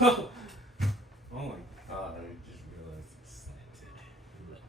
Oh my god, I just realized it's slanted. Look.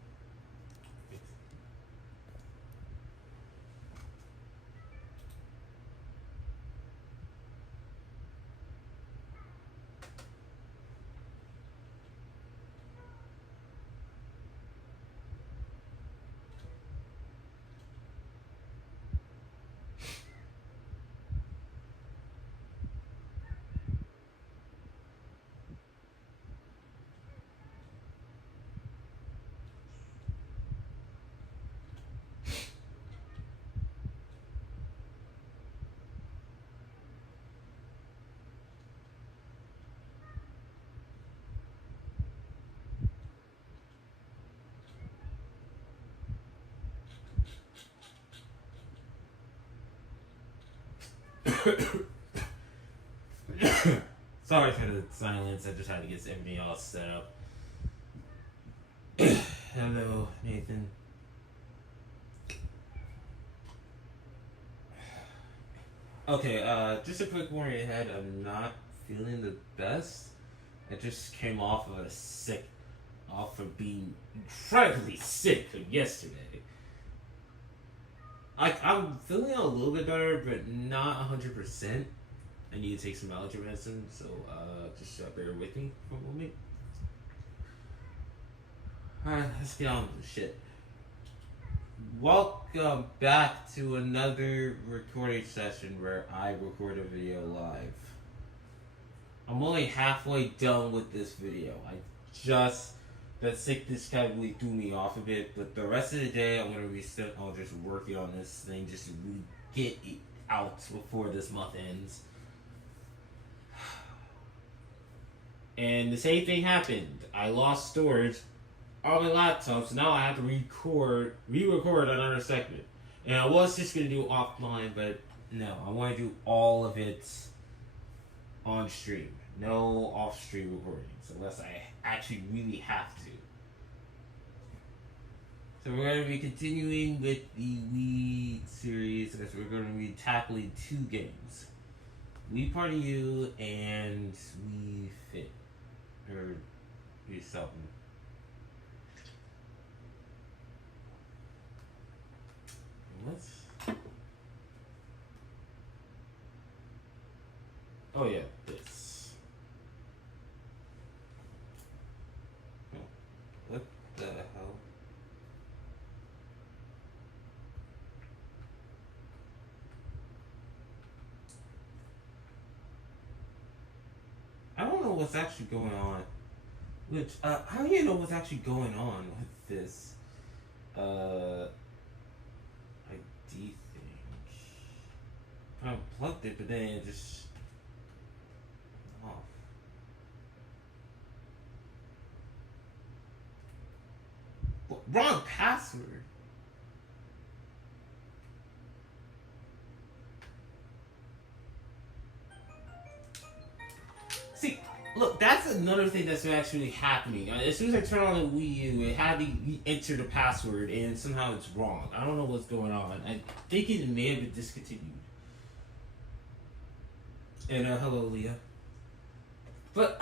Sorry for the silence, I just had to get everything all set up. Hello, Nathan. Okay, just a quick warning ahead. I'm not feeling the best. I just came off of being incredibly sick yesterday. I'm feeling a little bit better, but not 100%. I need to take some allergy medicine, so just bear with me for a moment. Alright, let's get on with the shit. Welcome back to another recording session where I record a video live. I'm only halfway done with this video. That sickness kind of really threw me off a bit, but the rest of the day I'm gonna be just working on this thing just to really get it out before this month ends. And the same thing happened. I lost storage on my laptop, so now I have to re-record another segment. And I was just gonna do it offline, but no, I want to do all of it on stream. No off-stream recordings, unless I actually really have to. So we're going to be continuing with the Wii series, because we're going to be tackling two games. Wii Party U and Wii Fit. Or Wii something. What's... Oh yeah, this. Oh, what the hell? I don't know what's actually going on. How do you know what's actually going on with this ID thing? I unplugged it, but then it just off. Wrong password. See, look, that's another thing that's actually happening. As soon as I turn on the Wii U, it had me enter the password, and somehow it's wrong. I don't know what's going on. I think it may have been discontinued. And hello, Leah. But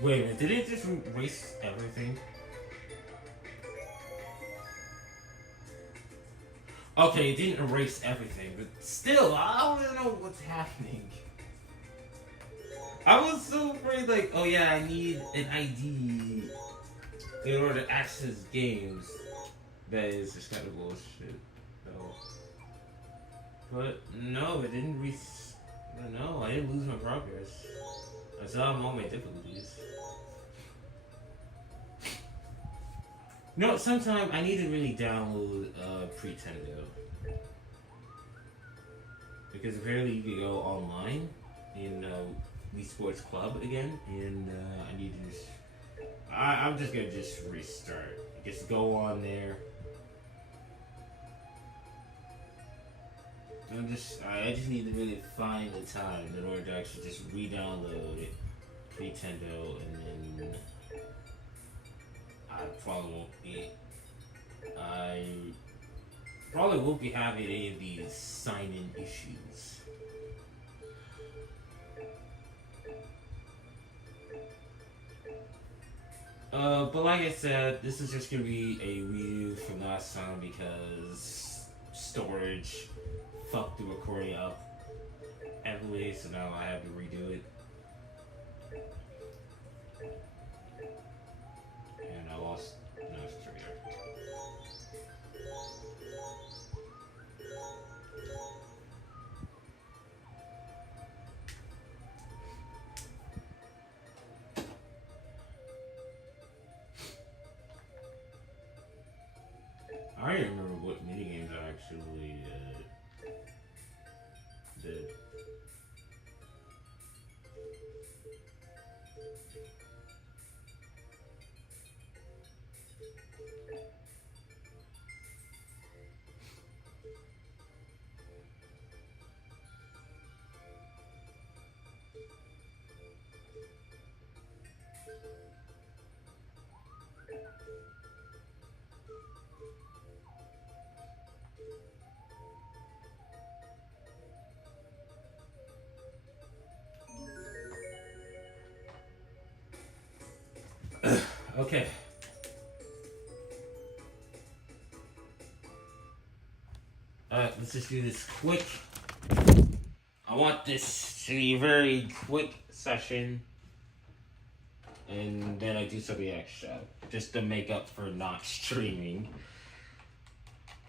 wait a minute, did it just erase everything? Okay, it didn't erase everything, but still, I don't really know what's happening. I was so afraid, like, oh yeah, I need an ID in order to access games. That is just kind of bullshit, though. But no, it didn't no, I didn't lose my progress. I still have all my difficulties. No, sometime I need to really download Pretendo. Because apparently you can go online in Wii Sports Club again, and I need to just... I'm just gonna just restart. Just go on there. I just need to really find the time in order to actually just re-download Pretendo, and then I probably won't be having any of these sign-in issues. But like I said, this is just gonna be a redo from last time because storage fucked the recording up heavily, so now I have to redo it. And I lost no trigger. I don't even remember what minigames I actually did. Okay. Let's just do this quick. I want this to be a very quick session. And then I do something extra. Just to make up for not streaming.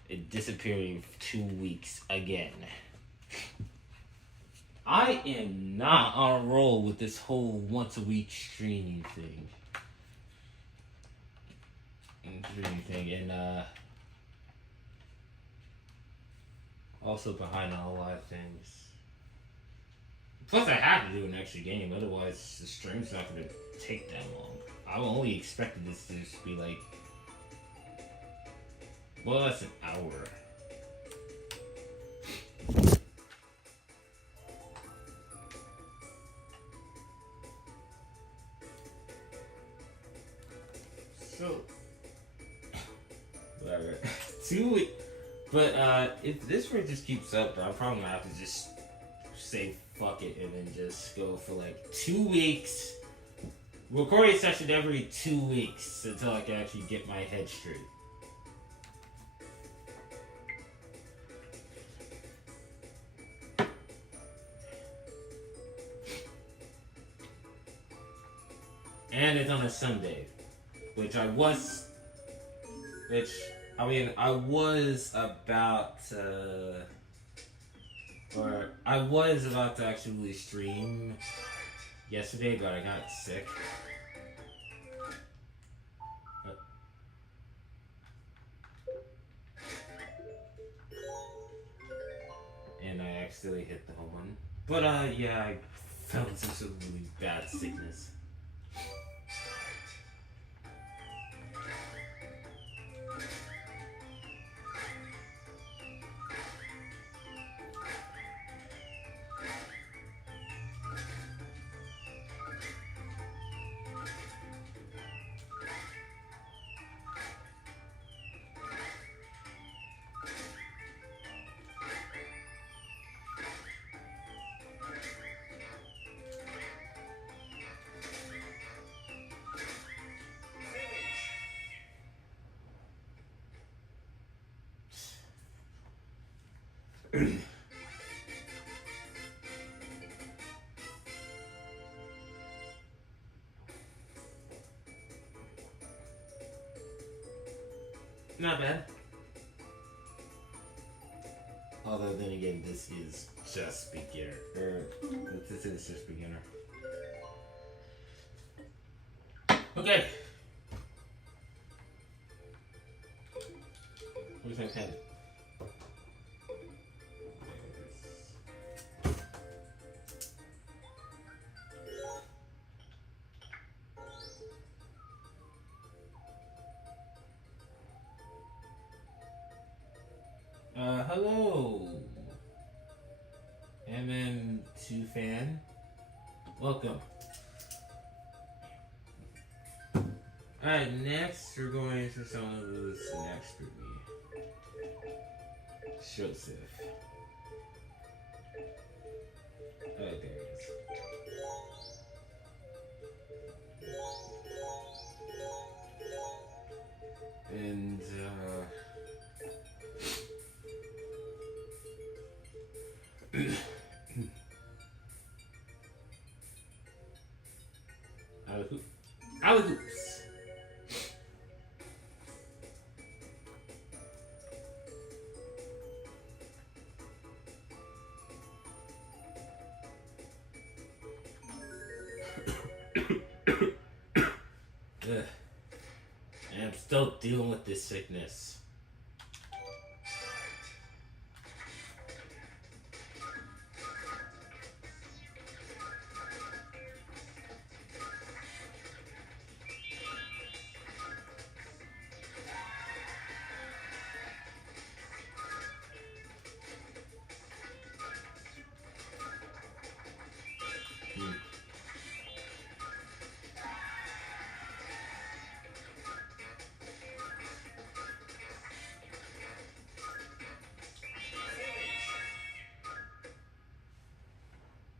It disappearing for 2 weeks again. I am not on a roll with this whole once a week streaming thing. And also behind on a lot of things. Plus I have to do an extra game, otherwise the stream's not gonna take that long. I only expected this to just be like, well, that's an hour. So, whatever. 2 weeks. But if this rate just keeps up, I'm probably gonna have to just say fuck it and then just go for like 2 weeks. Recording session every 2 weeks until I can actually get my head straight. And it's on a Sunday, I was about to actually stream yesterday, but I got sick. And I accidentally hit the home button. But yeah, I fell into some really bad sickness. Not bad. Although then again, this is just beginner. This is just beginner. Okay. Where's my pen? Hello, MM2 fan. Welcome. Alright, next we're going to someone who's next to me. Joseph. Oh, there he is. And out of hoops. Ugh. And I'm still dealing with this sickness.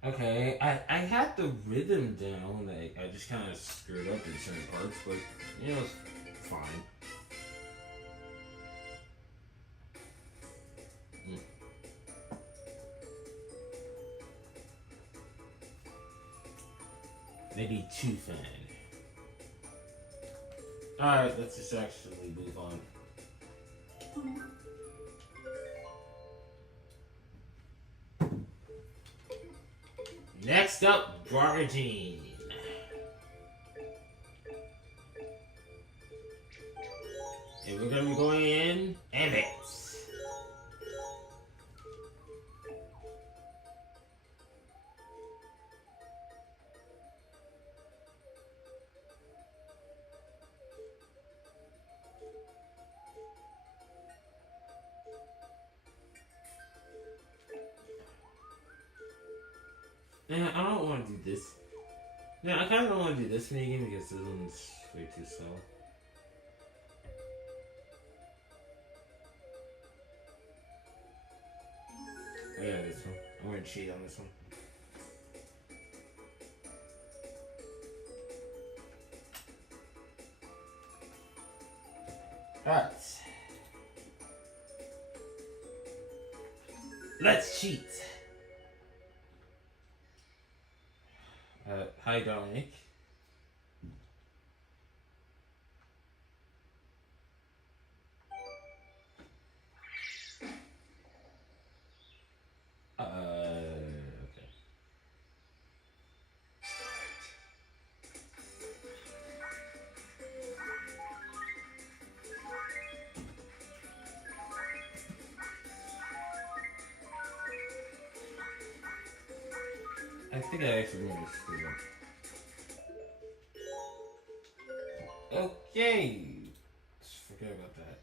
Okay, I had the rhythm down. Like, I just kind of screwed up in certain parts, but you know, it's fine. Maybe too fan. Alright, let's just actually move on. Next up, Bargine. And we're gonna be going in Evans. And I don't want to do this. No, I kind of don't want to do this minigame because this one's way too slow. Oh yeah, this one. I'm gonna cheat on this one. Alright. Let's cheat. Hi, Dominic. Okay. I think I actually remember screwing up. Okay. Just forget about that.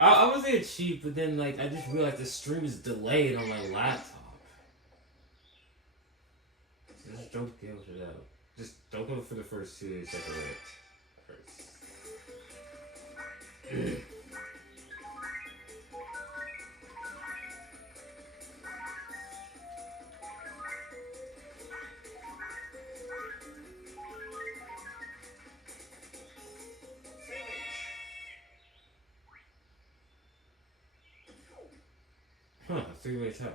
I was gonna cheat, but then like I just realized the stream is delayed on my laptop. So just don't go for that. Just don't go for the first two separate first. Huh, three-way tie.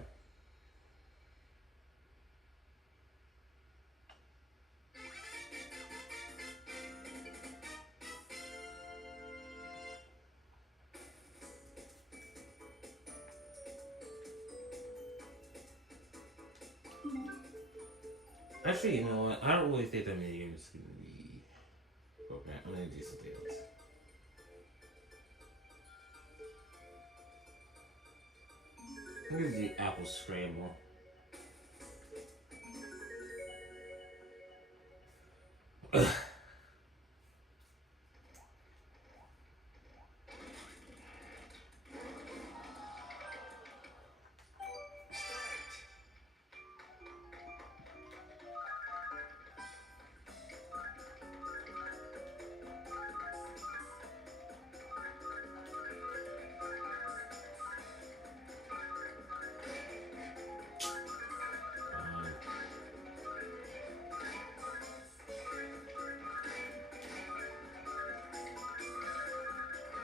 Actually, you know what? I don't really think that many games is gonna be. Okay, I'm gonna do something else. I'm gonna do apple scramble.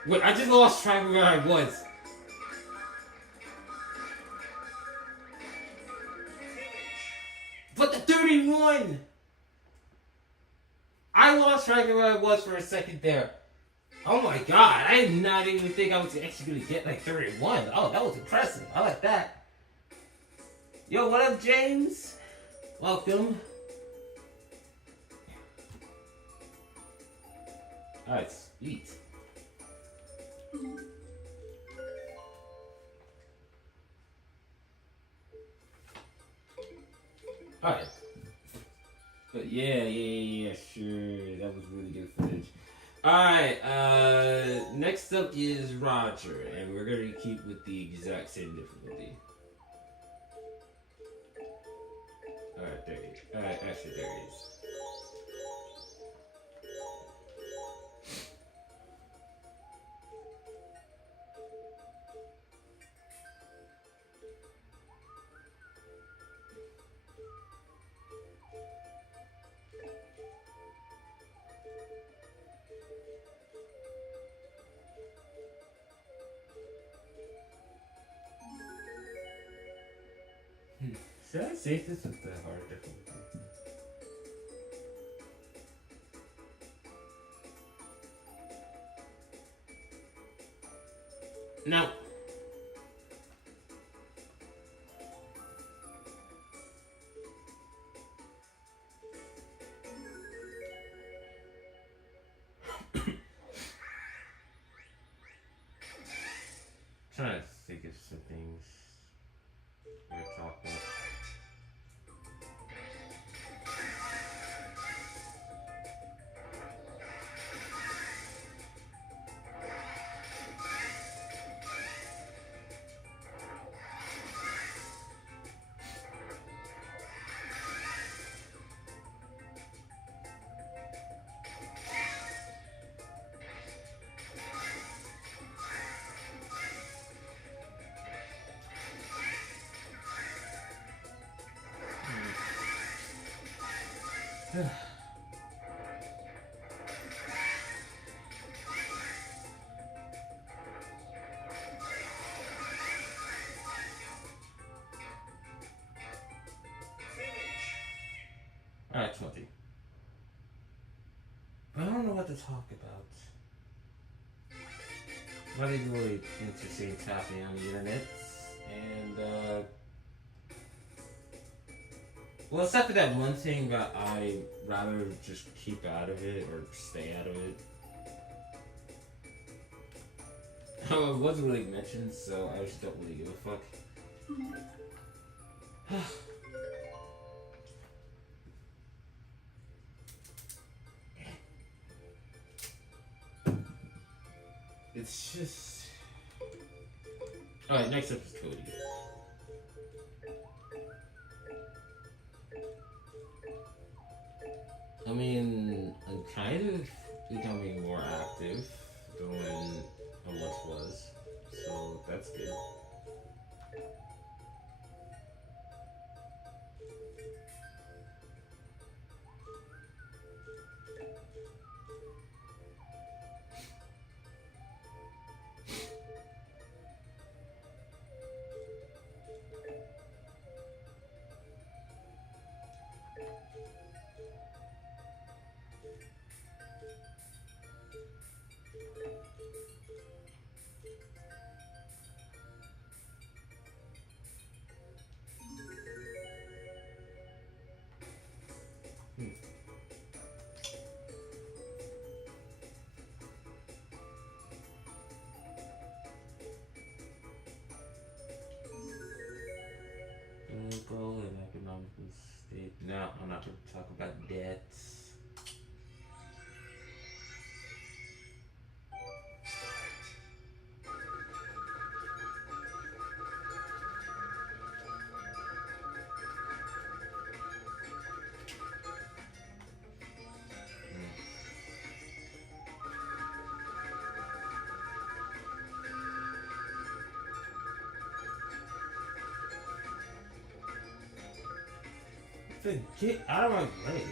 Wait, I just lost track of where I was. But the 31! I lost track of where I was for a second there. Oh my god, I did not even think I was actually gonna get like 31. Oh, that was impressive. I like that. Yo, what up, James? Welcome. Alright, sweet. Alright. But yeah, sure. That was really good footage. Alright, next up is Roger, and we're gonna keep with the exact same difficulty. Alright, there he is. Alright, actually, there he is. Should I save this with the hard difficulty? No. Trying to think of some things we're gonna talk about. Alright, 20. But I don't know what to talk about. Nothing really interesting happening on the internet. And, well, except for that one thing that I rather just keep out of it or stay out of it. Oh, it wasn't really mentioned, so I just don't really give a fuck. It's just... Alright, next up is Cody. I mean, I'm kind of becoming more active than when I once was, so that's good. Political and economical state. No, I'm not going to talk about debts. Get out of my way.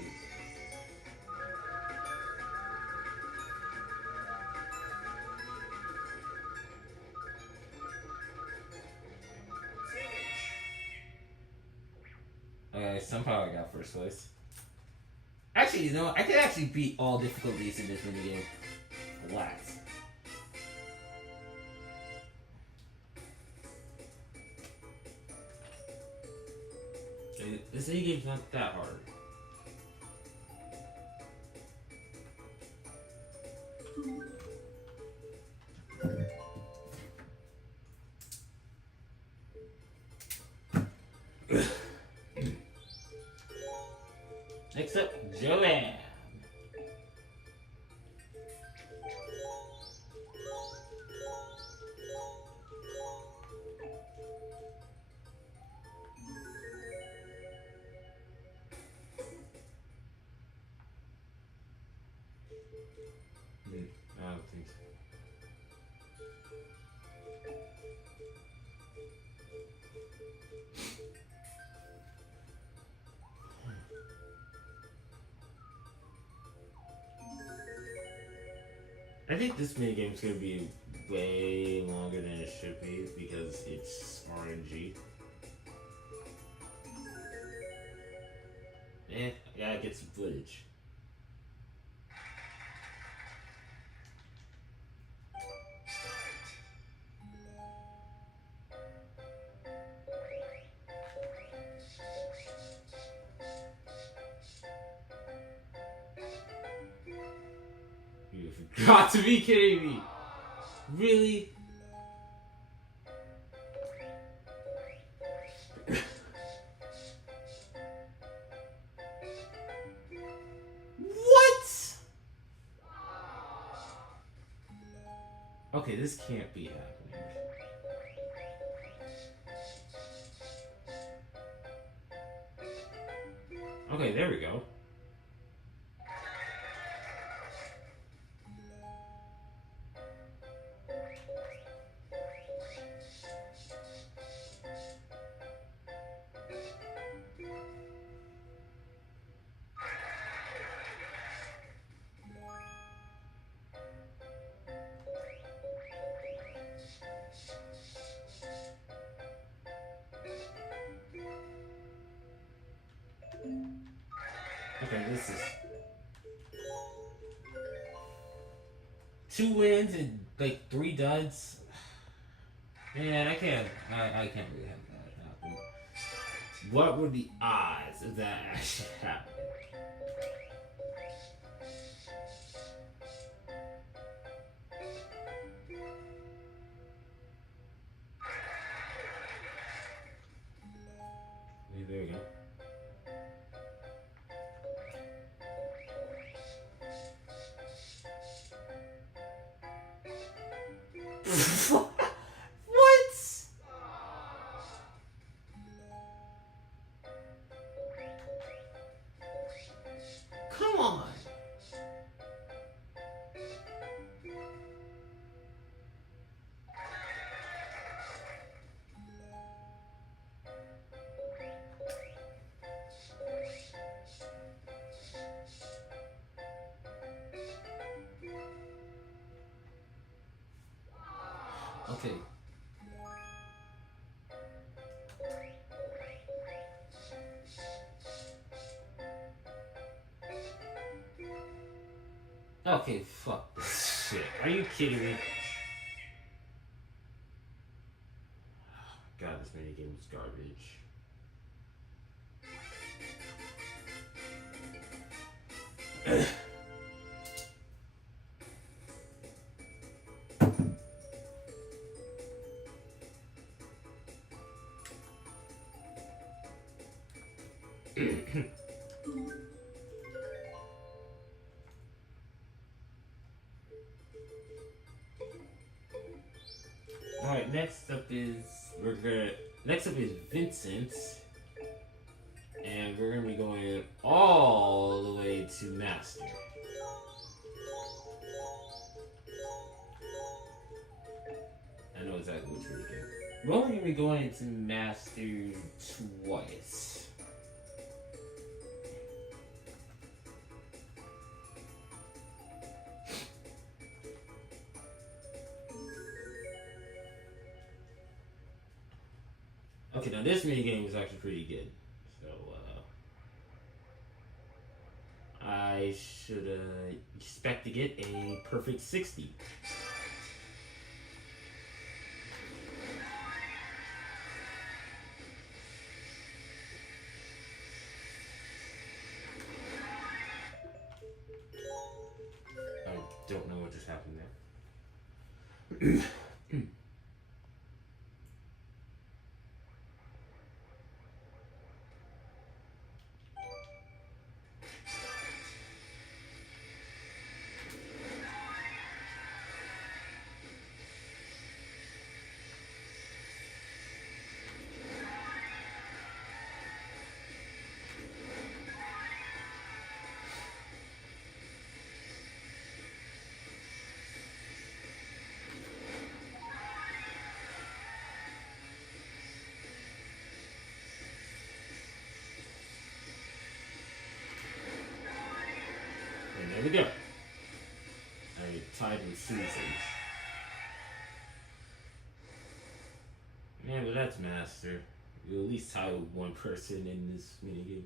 Somehow I got first place. Actually, you know what? I could actually beat all difficulties in this minigame. Relax. This minigame's not that hard. Next up, Joanne. I don't think so. I think this minigame is going to be way longer than it should be because it's RNG. I gotta get some footage. You've got to be kidding me! Really? What? Okay, this can't be happening. Okay, there we go. Okay, this is 2 wins and like 3 duds. Man, I can't really have that happen. What were the odds of that actually happening? There we go. What? Come on. Okay. Okay, fuck this shit. Are you kidding me? God, this minigame is garbage. Alright, next up is Vincent. And we're gonna be going all the way to Master. I know exactly which way to go. We're only gonna be going to Master twice. Okay, now this minigame is actually pretty good. So, I should expect to get a perfect 60. I don't know what just happened there. And there we go. I tied with Susan. Man, but that's master. You at least tie with one person in this minigame.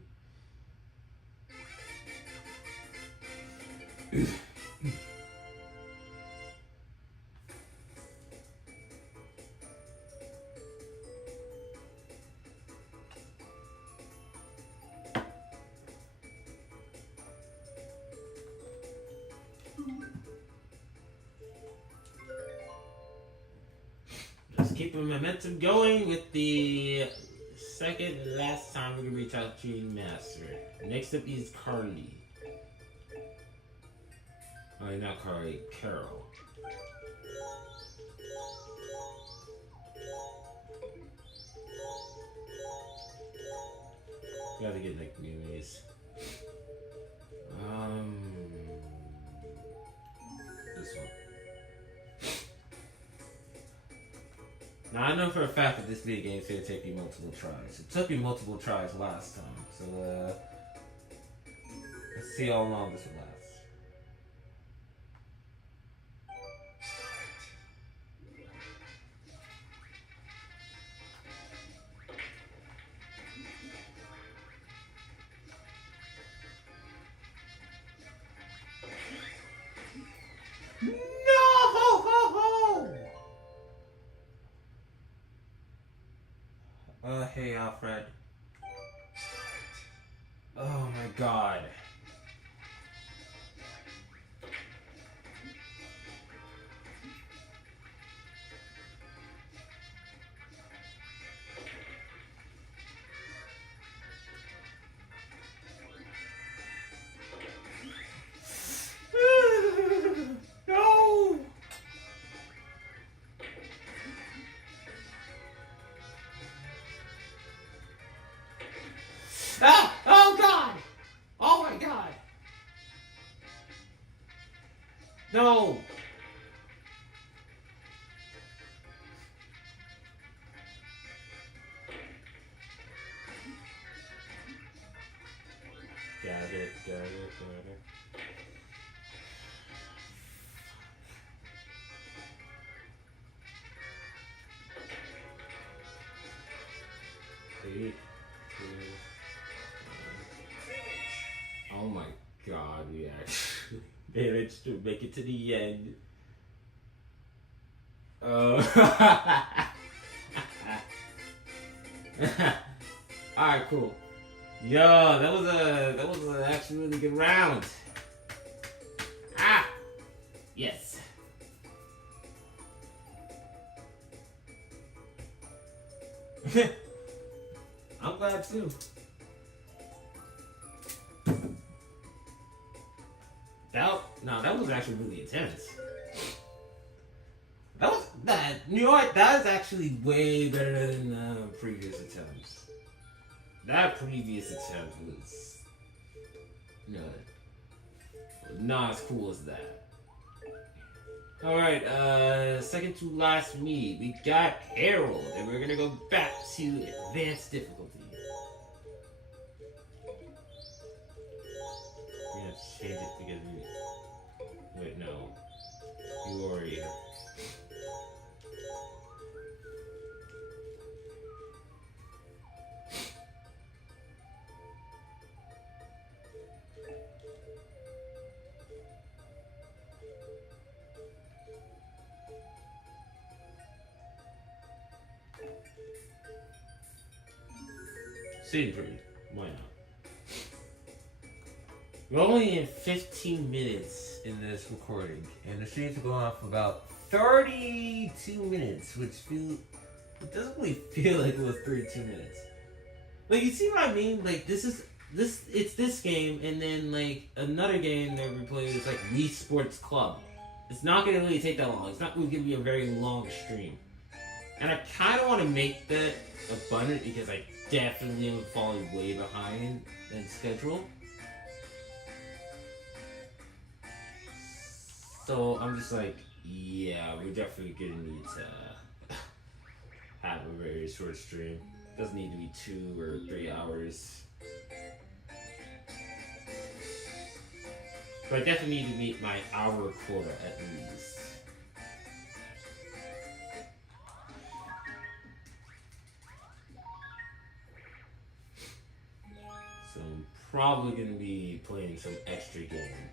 Just keeping momentum going with the second and last time we're gonna reach out to Master. Next up is Carly. Oh, not Carly, Carol. Gotta get like Mimis. This one. Now I know for a fact that this video game is gonna take you multiple tries. It took me multiple tries last time, so let's see how long this will last. Hey Alfred. Oh my god. No! Ah! Oh god! Oh my god! No! Got it. Three, two, oh my god, we actually managed to make it to the end. Alright, cool. Yo, that was an actually really good round. Ah! Yes. I'm glad too. That was actually really intense. You know what? That is actually way better than previous attempts. That previous attempt was, not as cool as that. Alright, second to last meet, we got Harold, and we're gonna go back to advanced difficulty. We have to change it because wait, no. You already have. Stay pretty. Why not? We're only in 15 minutes in this recording, and the stream's going on for about 32 minutes, which it doesn't really feel like it was 32 minutes. Like, you see what I mean? Like, it's this game, and then, like, another game that we play is, like, Wii Sports Club. It's not going to really take that long. It's not going to give you a very long stream. And I kind of want to make that abundant because I definitely am falling way behind in schedule. So I'm just like, yeah, we're definitely gonna need to have a very short stream. Doesn't need to be 2 or 3 hours. But I definitely need to meet my hour quota at least. So I'm probably gonna be playing some extra game.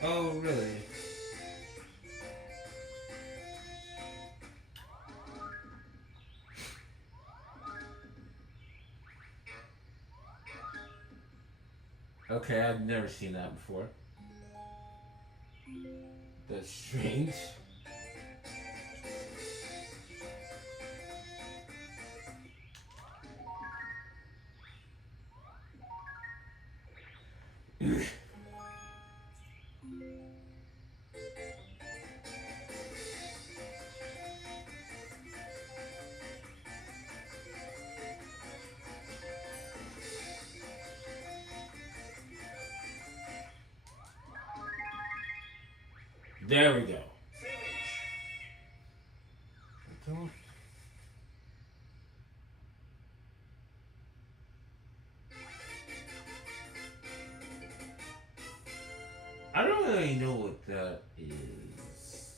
Oh, really? Okay, I've never seen that before. That's strange. There we go. I don't really know what that is.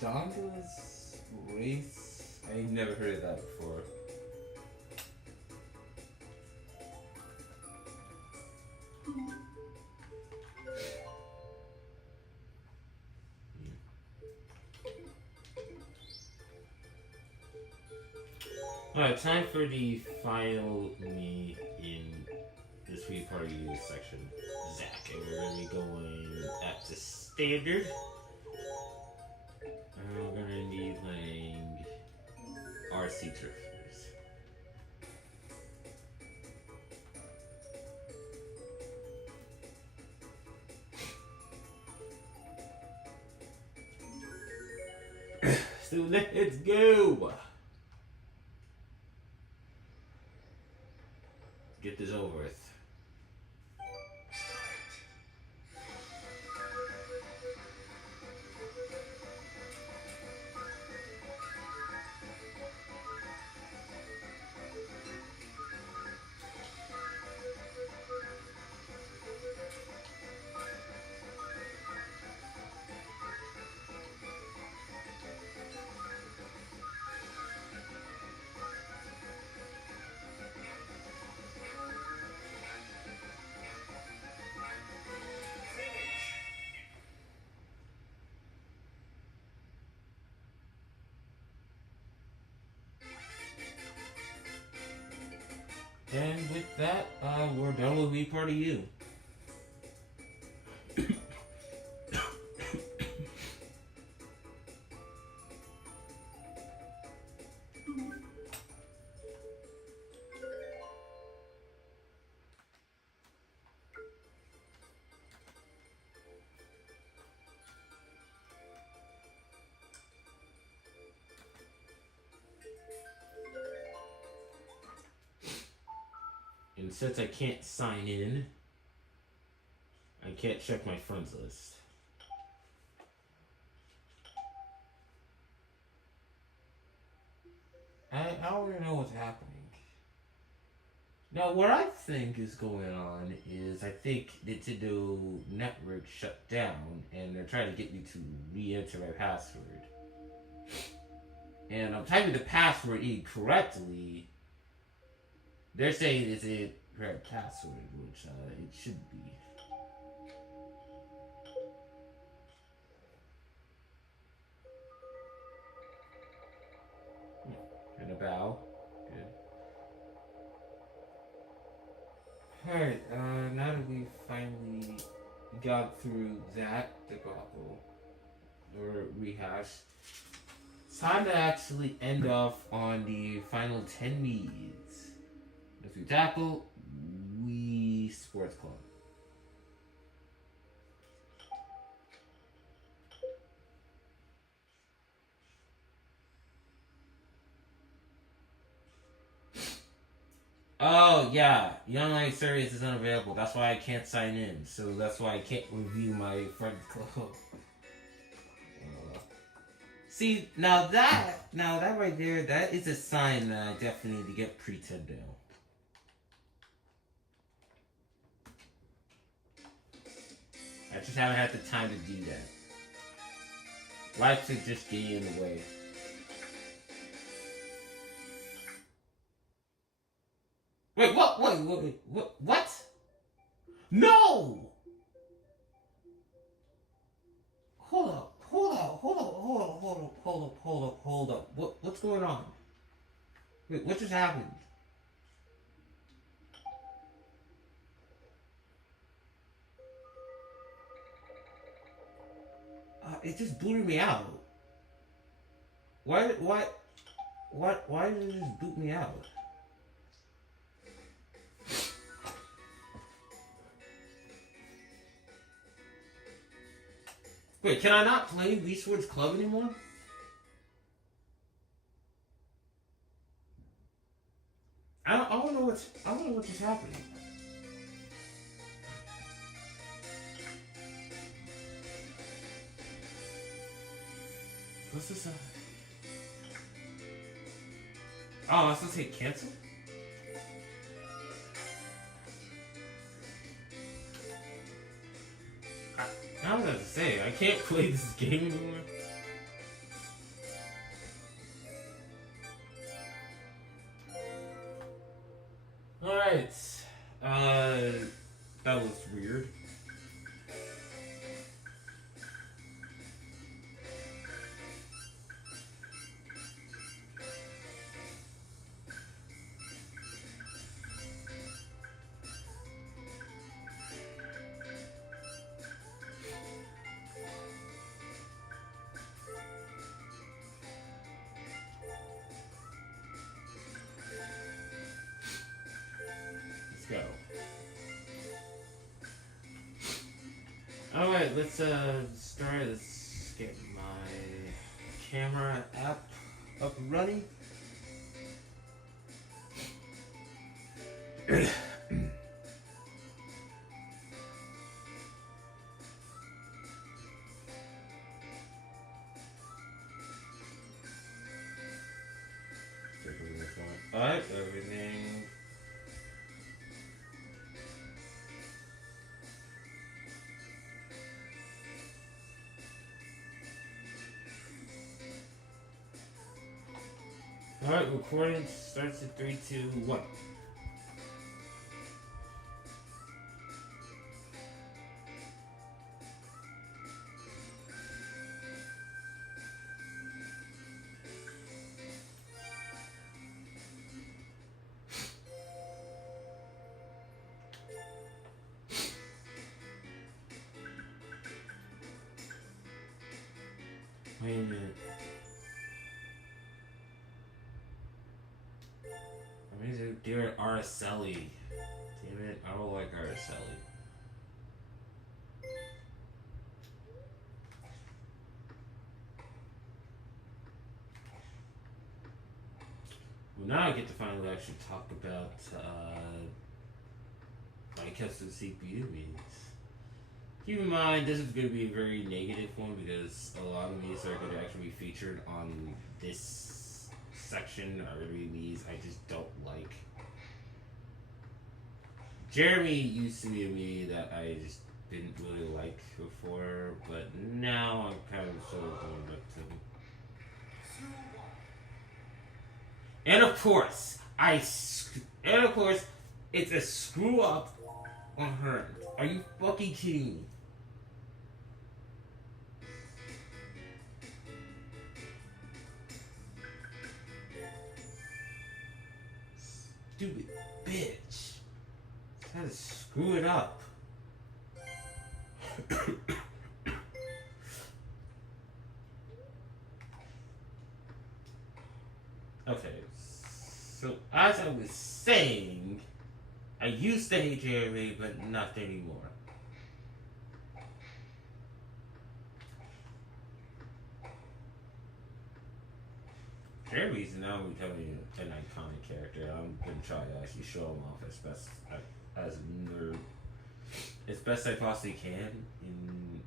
Donda's Race? I never heard of that before. Alright, time for the final me in this Wii Party Use section, Zach, and we're going to be going at the standard. And we're going to be playing RC Drifters. So let's go! Get this over with. And with that, we're done with Wii Party U. And since I can't sign in, I can't check my friends list. I don't really know what's happening. Now, what I think is going on is I think Nintendo Network shut down and they're trying to get me to re-enter my password. And I'm typing the password incorrectly. They're saying it's a correct password, which it should be. And a bow. Good. Alright, now that we finally got through that debacle, or rehash, it's time to actually end off on the final 10 needs. As we tackle Wii Sports Club. Oh yeah, Young Light Service is unavailable. That's why I can't sign in. So that's why I can't review my friend club. See, now that right there, that is a sign that I definitely need to get Pretendo. I just haven't had the time to do that. Life is just getting in the way. Wait, what? Wait, what? No! Hold up. What's going on? Wait, what just happened? It just booted me out. Why did it just boot me out? Wait, can I not play Wii Sports Club anymore? I don't know what just happened. What's this? Oh, I'm supposed to hit cancel? I was about to say, I can't play this game anymore. Alright. That was weird. Go. Alright, let's start. Let's get my camera app up and running. Alright, everything. Alright, recording starts in 3, 2, 1. Wait a minute. Amazing, dear Araceli. Damn it, I don't like Araceli. Well, now I get to finally actually talk about my custom CPU meetings. Keep in mind, this is going to be a very negative one because a lot of these are going to actually be featured on this section are going to be these I just don't like. Jeremy used to be a me that I just didn't really like before, but now I'm kind of sort of going back to him. And of course, it's a screw up on her end. Are you fucking kidding me? Stupid bitch. Trying to screw it up. Okay, so as I was saying, I used to hate Jeremy, but not anymore. Jeremy's now becoming an iconic character. I'm gonna try to actually show him off as nerd as best I possibly can in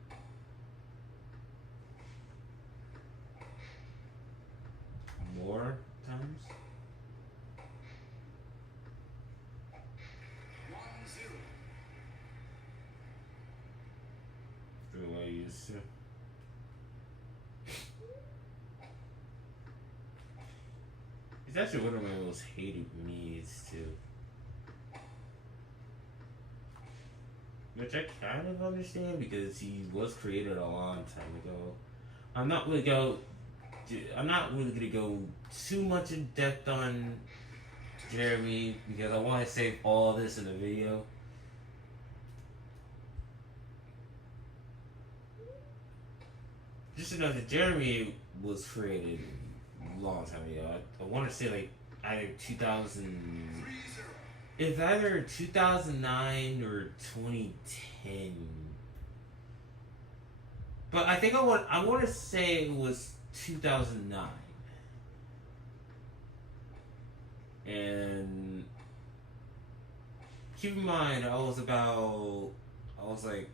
more times. 1-0. The way I used to. He's actually one of my most hated me's too. Which I kind of understand because he was created a long time ago. I'm not really gonna go too much in depth on Jeremy because I want to save all this in the video. Just to know that Jeremy was created a long time ago. I want to say like either 2000. It's either 2009 or 2010. But I think I want to say it was 2009. And keep in mind, I was like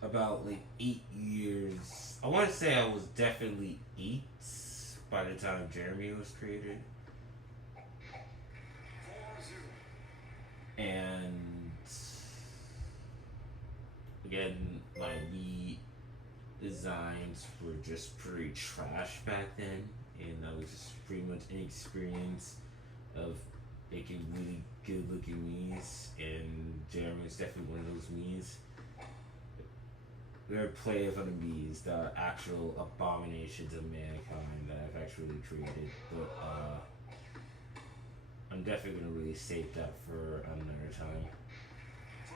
about 8 years. I want to say I was definitely 8 by the time Jeremy was created. And again, my Wii designs were just pretty trash back then, and I was just pretty much inexperienced of making really good looking Wii's, and Jeremy's definitely one of those Wii's. There are plenty of other Wii's that are actual abominations of mankind that I've actually created, but I'm definitely going to really save that for another time. 5-0.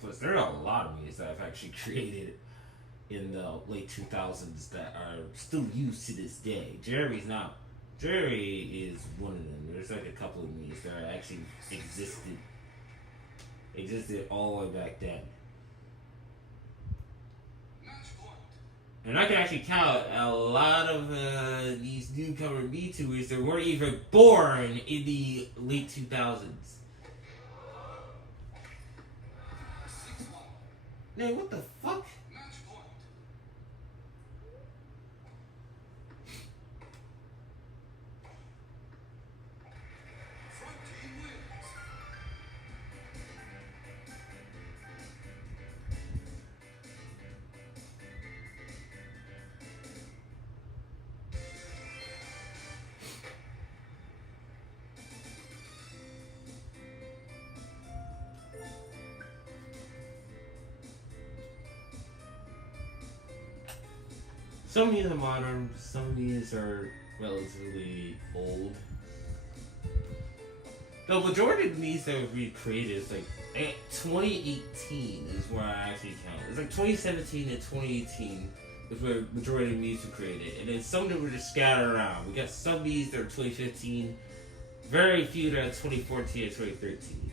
Plus, there are a lot of Wii's that I've actually created in the late 2000s that are still used to this day. Jerry is one of them. There's like a couple of Wii's that actually existed all the way back then. And I can actually count a lot of these newcomer VTubers that weren't even born in the late 2000s. Man, what the fuck? Some of these are modern, some of these are relatively old. The majority of these that were recreated is like 2018 is where I actually count. It's like 2017 and 2018 is where the majority of these were created. And then some that were just scattered around. We got some of these that are 2015, very few that are 2014 and 2013.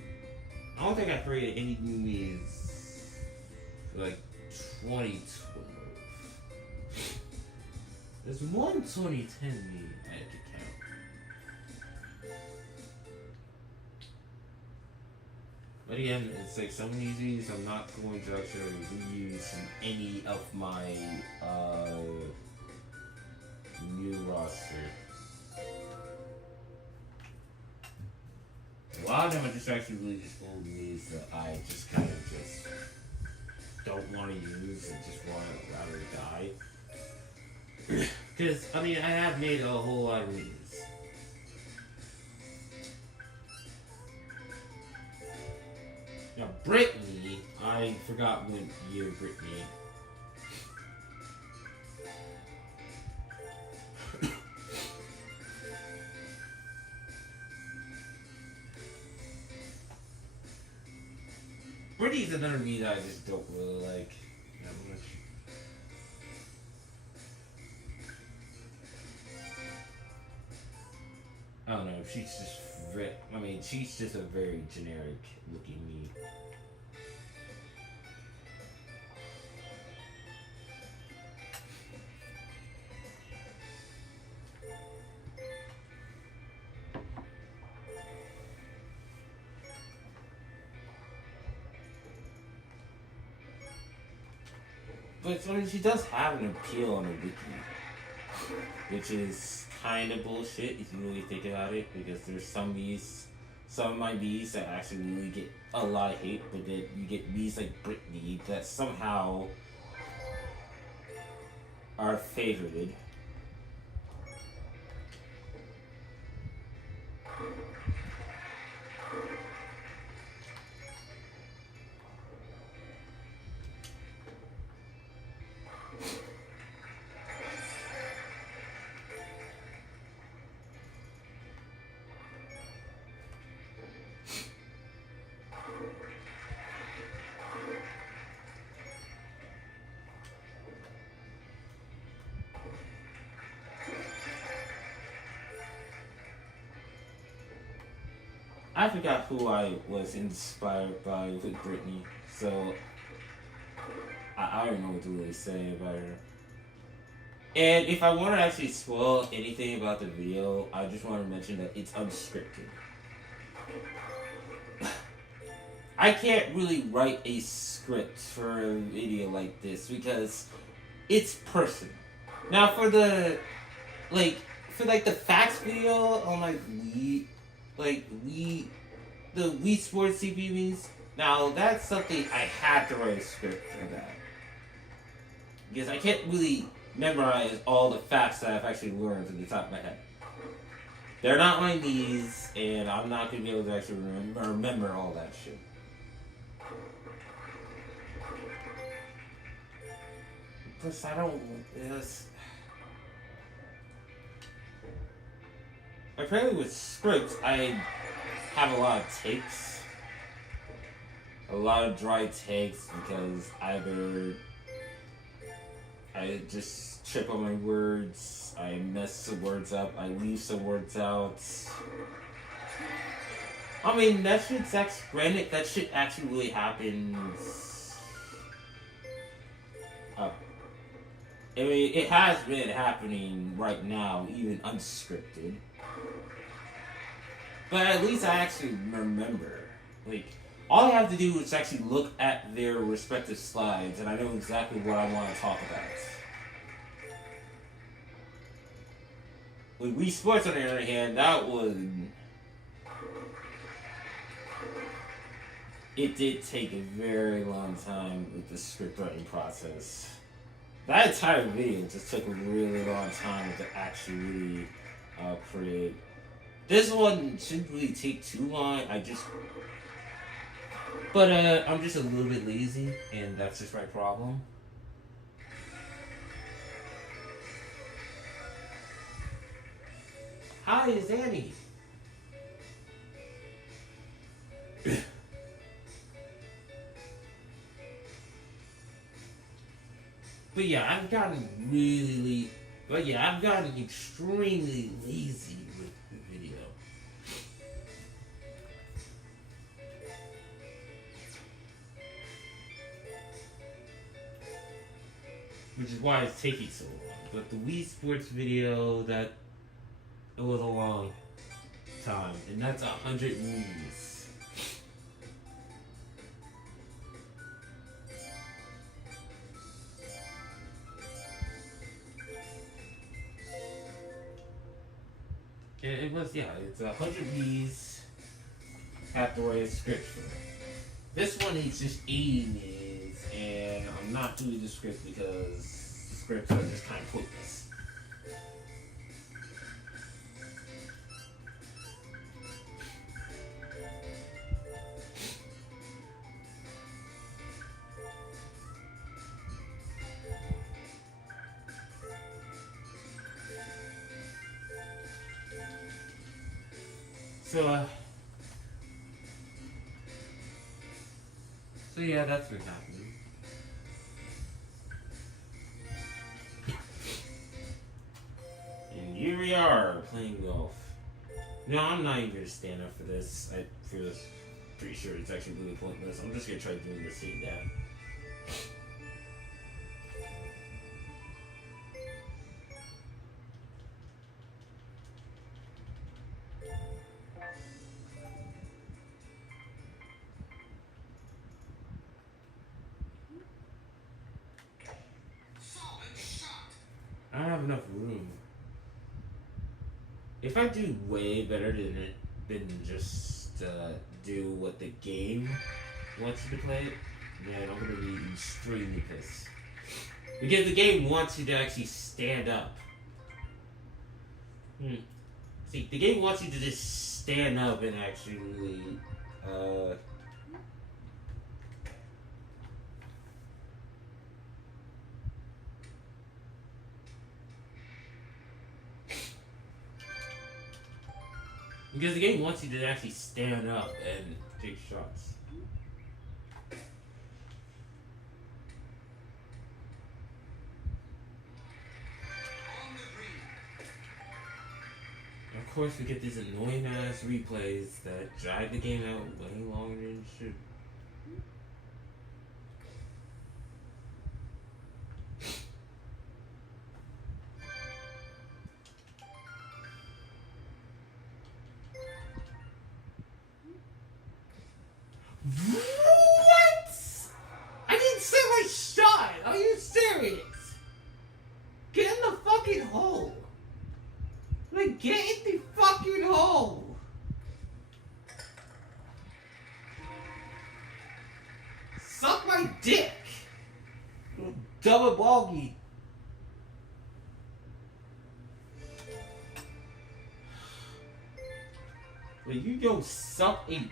I don't think I created any new me's like 2012. There's one 2010 me I had to count. But again, it's like some of these videos I'm not going to actually reuse in any of my new roster. A lot of them are just actually really just old news that I just kind of just don't want to use and just want to rather die. Because, I mean, I have made a whole lot of news. Now, Britney, I forgot what year Britney. Britney's another me that I just don't really like that much. I don't know, she's just she's just a very generic looking me. But I mean, she does have an appeal on the wiki, which is kind of bullshit if you really think about it, because there's some of my bees that actually really get a lot of hate, but then you get bees like Britney that somehow are favorited. I forgot who I was inspired by with Britney, so I don't know what to really say about her. And if I want to actually spoil anything about the video, I just want to mention that it's unscripted. I can't really write a script for a video like this because it's personal. Now for the the facts video on the Wii Sports CPVs, now that's something I had to write a script for that. Because I can't really memorize all the facts that I've actually learned from the top of my head. They're not my knees, and I'm not going to be able to actually remember all that shit. Plus, I don't... Apparently with scripts, I have a lot of takes. A lot of dry takes because either I just trip on my words, I mess some words up, I leave some words out. I mean, that shit's actually, granted, that shit actually really happens. I mean, it has been happening right now, even unscripted. But at least I actually remember. Like, all I have to do is actually look at their respective slides, and I know exactly what I want to talk about. With Wii Sports, on the other hand, it did take a very long time with the script writing process. That entire video just took a really long time to actually really create. This one shouldn't really take too long. But I'm just a little bit lazy, and that's just my problem. Hi, it's Annie. But yeah, I've gotten extremely lazy with video. Which is why it's taking so long. But the Wii Sports video, it was a long time. And that's 100 movies. It was, yeah, it's 100 Gs, half the way it's script for. This one is just 80 minutes, and I'm not doing the script because the scripts are just kind of pointless. So, so yeah, that's been happening. And here we are, playing golf. No, I'm not even gonna stand up for this. I feel this pretty sure it's actually really pointless. I'm just gonna try doing this sitting down. I don't have enough room. If I do way better than just do what the game wants you to play, then I'm gonna be extremely pissed. Because the game wants you to actually stand up. See, the game wants you to just stand up and actually, because the game wants you to actually stand up and take shots. Of course, we get these annoying ass replays that drag the game out way longer than it should. What? I didn't say my shot. Are you serious? Get in the fucking hole. Like, get in the fucking hole. Suck my dick. Double bogey. Like, you go suck a...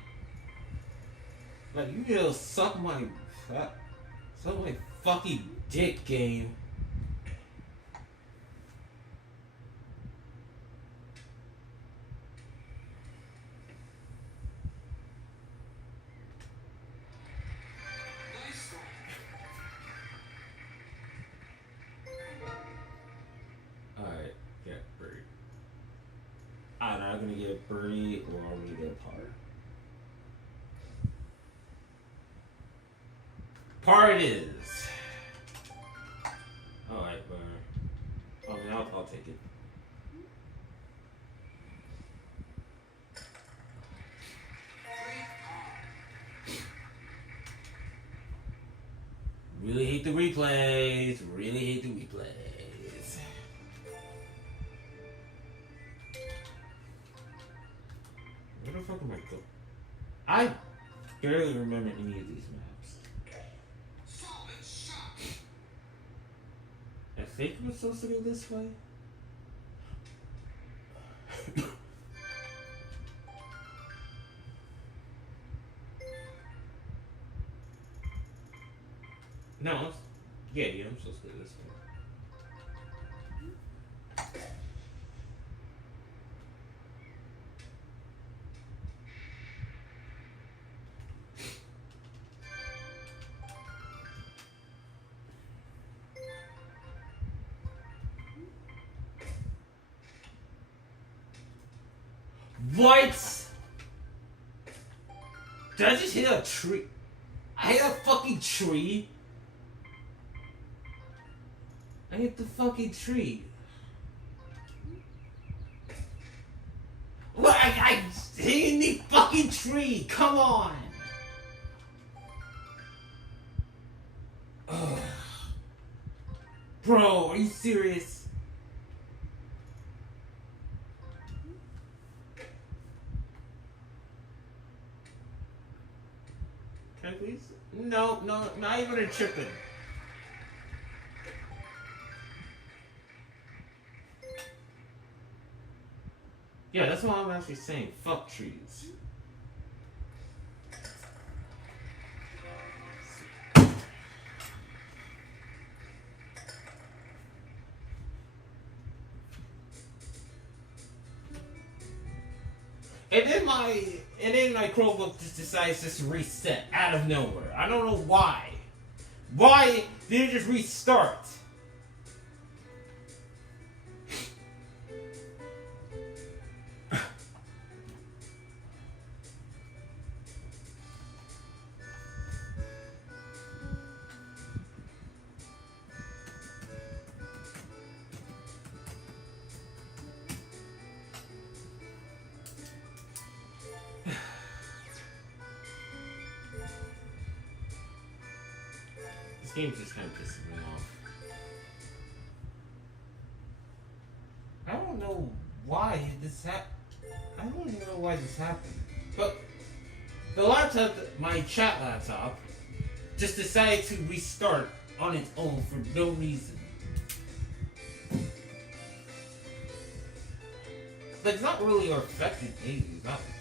Like, you go suck my fucking dick, game. Alright, get birdie. I'm not gonna get birdie or I'm gonna get par. Par it is. Alright, but I mean, I'll take it. Really hate the replays. Really hate the replays. Where the fuck am I going? I barely remember any of these maps. I think we're supposed to go this way. No, yeah, I'm supposed to go this way. What? Did I just hit a tree? I hit a fucking tree? I hit the fucking tree. What? I hit the fucking tree. Come on. Ugh. Bro, are you serious? No, not even a chipping. Yeah, that's what I'm actually saying. Fuck trees. And then my Chromebook just decides to reset out of nowhere. I don't know why. Why did it just restart? This game's just kind of pissing me off. I don't know why this happened. I don't even know why this happened. But the laptop, my chat laptop, just decided to restart on its own for no reason. Like, it's not really affecting me.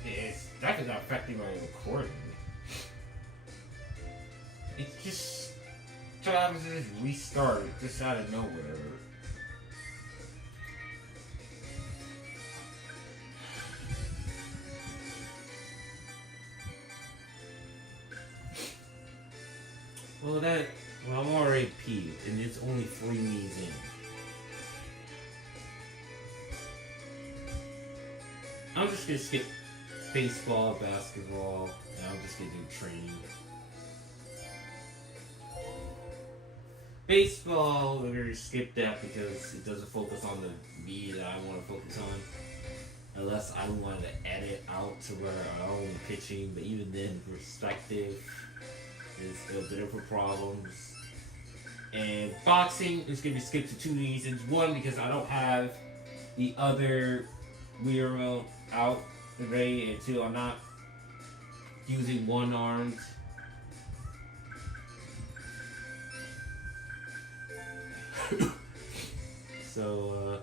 It's definitely not affecting my recording. It's just so happens to just restart it just out of nowhere. Well, I'm already peeved, and it's only 3 minutes in. I'm just gonna skip baseball, basketball, and I'm just gonna do training. Baseball, we're gonna skip that because it doesn't focus on the me that I want to focus on. Unless I wanted to edit out to where I own pitching, but even then, perspective is a bit of a problem. And boxing is going to be skipped for 2 reasons. One, because I don't have the other Wii out and ready, and 2, I'm not using one armed. So,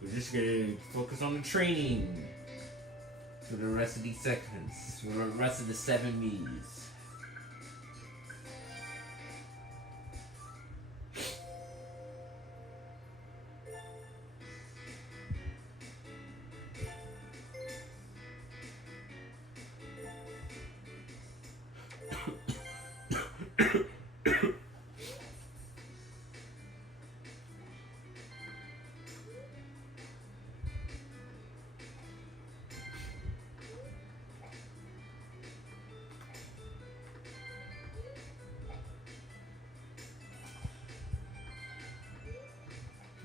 we're just gonna focus on the training for the rest of these segments, for the rest of the 7 me's.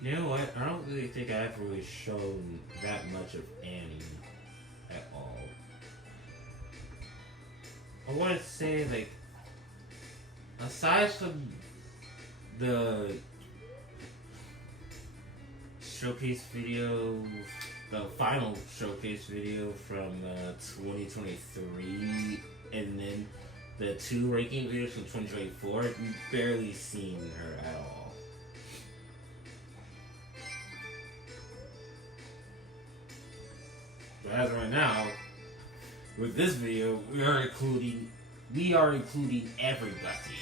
You know what? I don't really think I've really shown that much of Annie at all. I want to say, like, aside from the showcase video, the final showcase video from 2023, and then the 2 ranking videos from 2024, we've barely seen her at all. But as of right now, with this video, we are including everybody.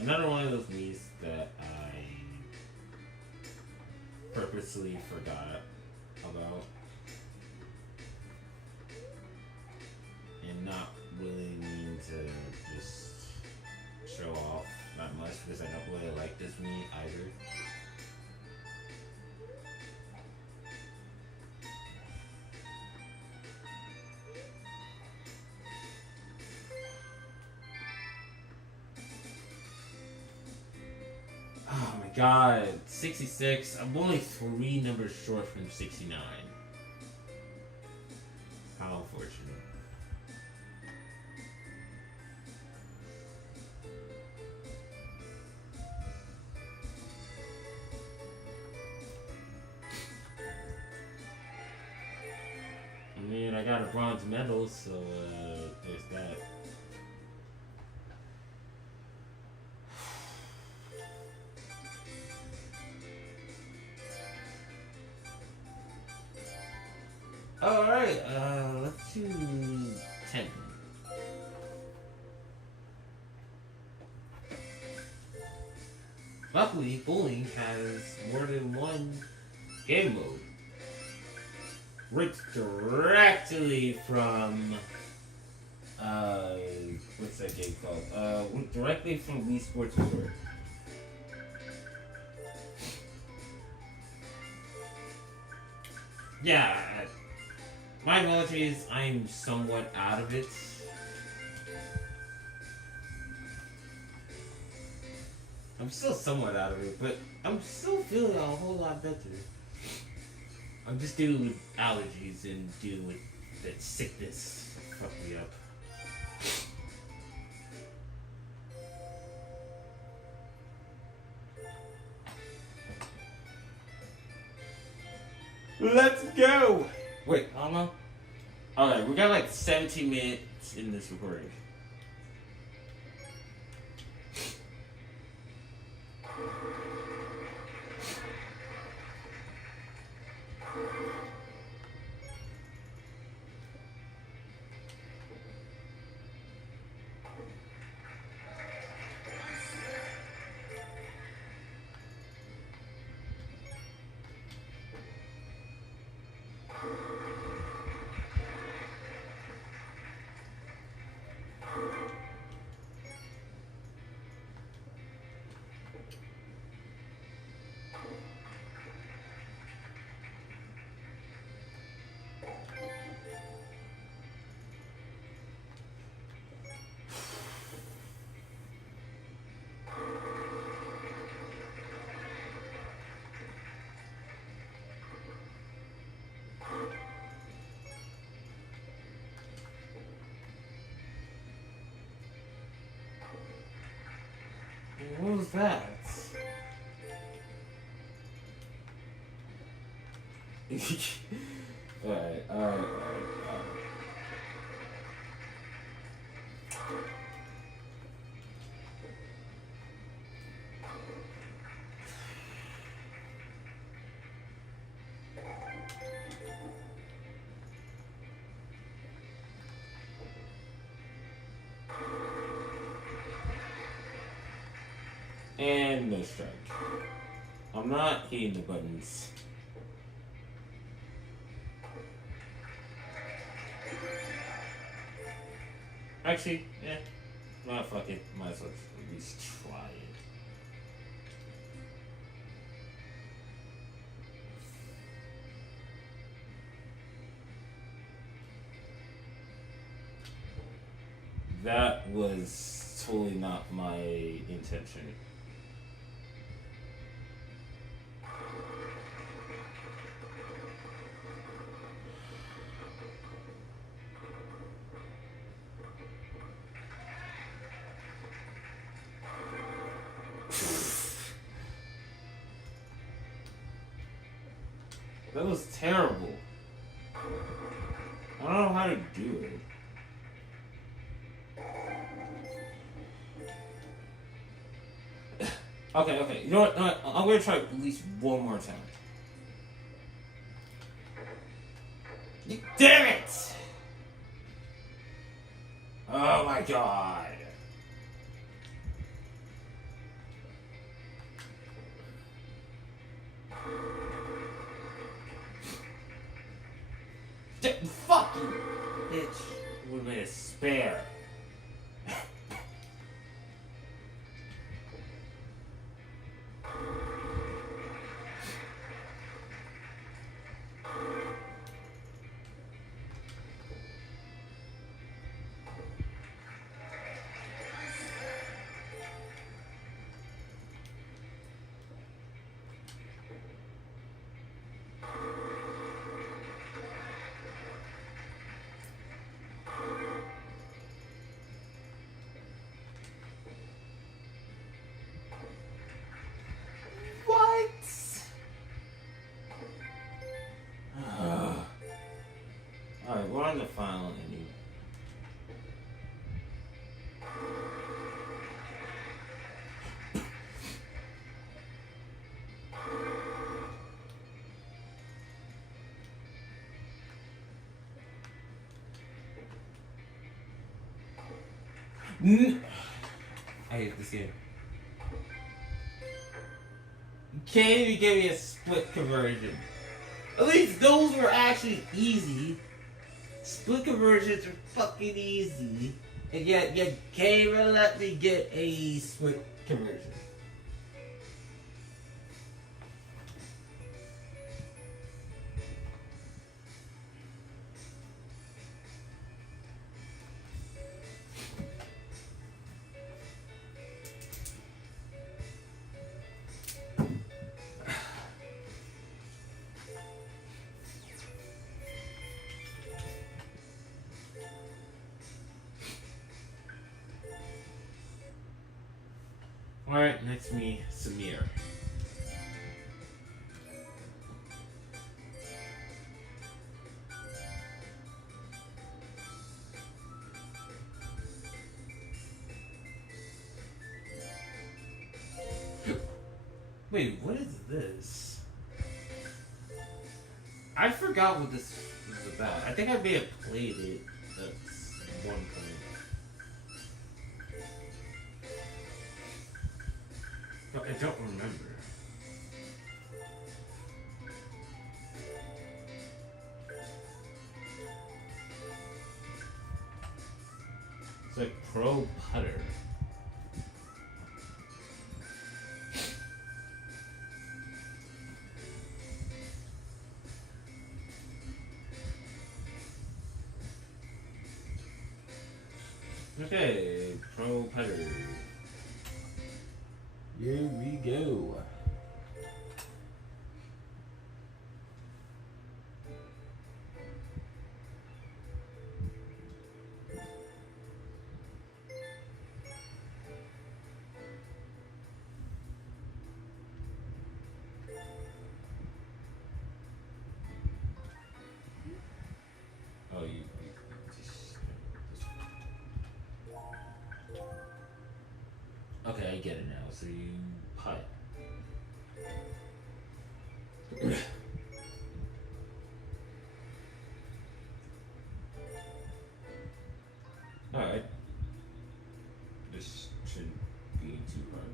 Another one of those me's that I purposely forgot about and not really mean to just show off that much because I god, 66. I'm only 3 numbers short from 69. How unfortunate. I mean, I got a bronze medal, so there's that. Alright, let's do 10. Luckily, bowling has more than one game mode. Ripped directly from, what's that game called? Directly from Wii Sports Resort. Yeah, my apologies, I'm somewhat out of it. I'm still somewhat out of it, but I'm still feeling a whole lot better. I'm just dealing with allergies and dealing with that sickness that fucked me up. Let's go! Wait, Alma? Alright, we got like 17 minutes in this recording. What was that? Alright. And no strike. I'm not hitting the buttons. Actually, yeah. Nah, fuck it. Might as well at least try it. That was totally not my intention. That was terrible. I don't know how to do it. Okay. You know what? I'm gonna try at least one more time. Damn it! Oh my god. Fuck you, bitch. Would have made a spare. we're on the final inning. I hate this game. You can't even give me a split conversion. At least those were actually easy. Split conversions are fucking easy. And yet you can't even let me get a split conversion. Alright, next me, Samir. Wait, what is this? I forgot what this was about. I think I may have played it at one point. But I don't remember. It's like Pro Putter. Okay, Pro Putter. Here we go. Oh, you just... Okay, I get it now. So you putt. Alright. This shouldn't be too hard.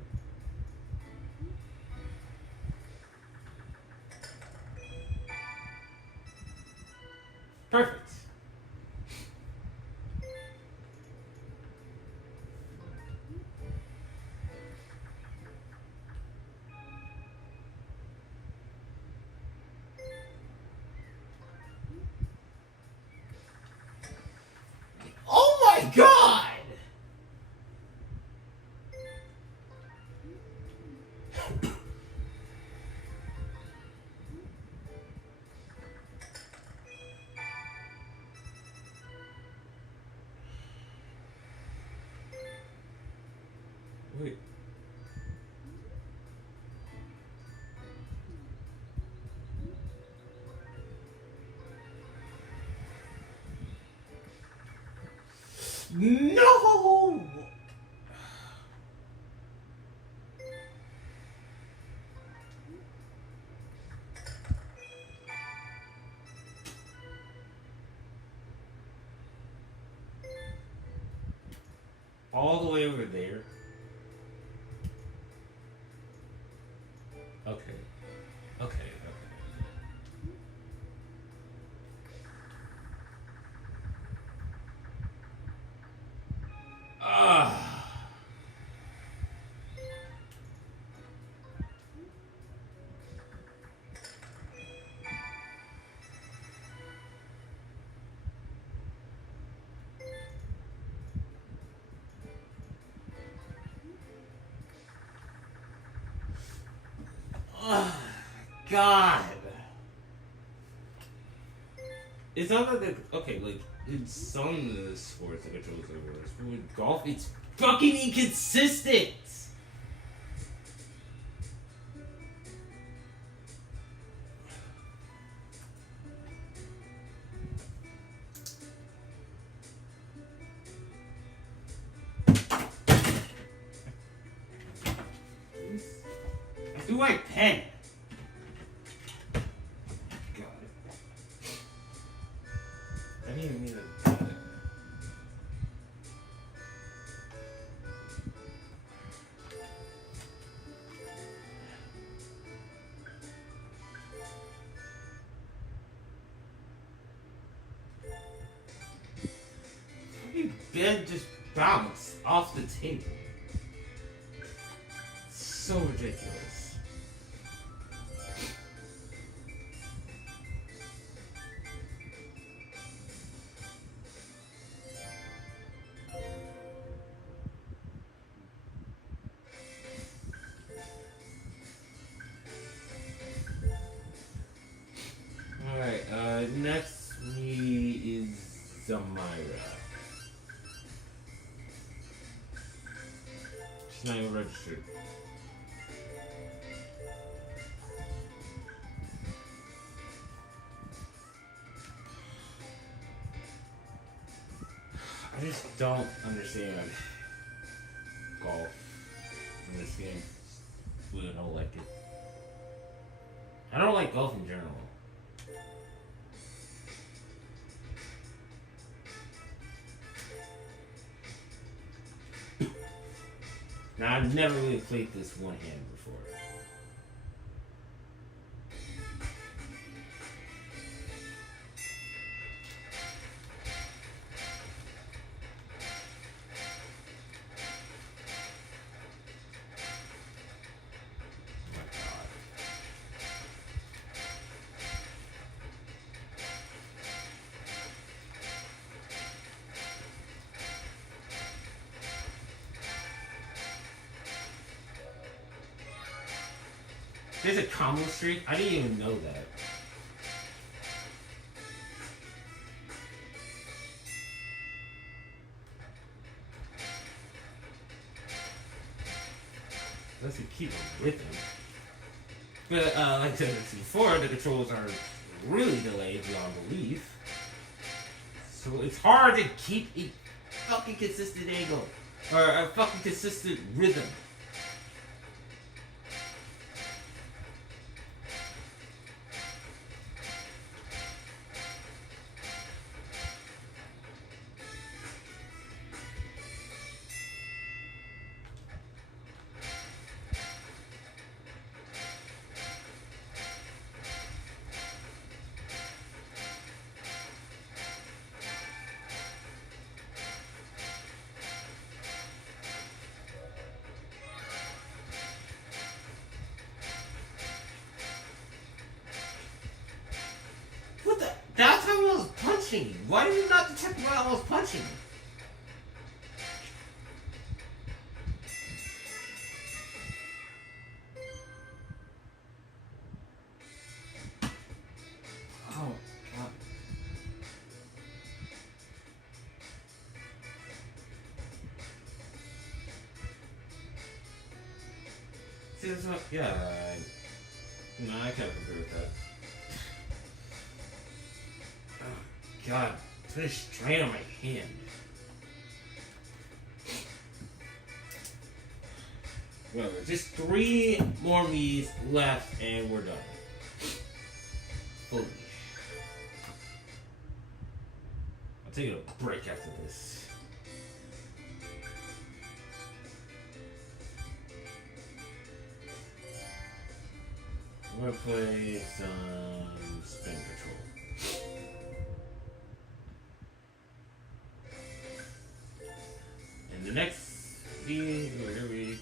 Perfect. Oh my god! Wait. No! All the way over there. Okay. Okay, okay. Ah. Oh, God. It's not like the, okay, like in some of the sports the controls are worse, but with golf, it's fucking inconsistent. pen. Got it. I didn't even need to got it. Bed just bounced off the table. So ridiculous. Alright, next is Zamira. She's not even registered. I just don't understand golf in this game. Really don't like it. I don't like golf in general. Now, I've never really played this one hand before. There's a combo streak? I didn't even know that. Unless you keep them with him. But, like I said before, the controls are really delayed beyond belief. So it's hard to keep a fucking consistent angle. Or a fucking consistent rhythm. That's how I was punching you. Why did you not detect when I was punching you? Oh, God. See, that's not... Yeah, no, I can't agree with that. God, it's been a strain on my hand. Well, just 3 more Miis left and we're done. Fully. I'll take a break after this. I'm gonna play some Spin Patrol. The next thing we're going to be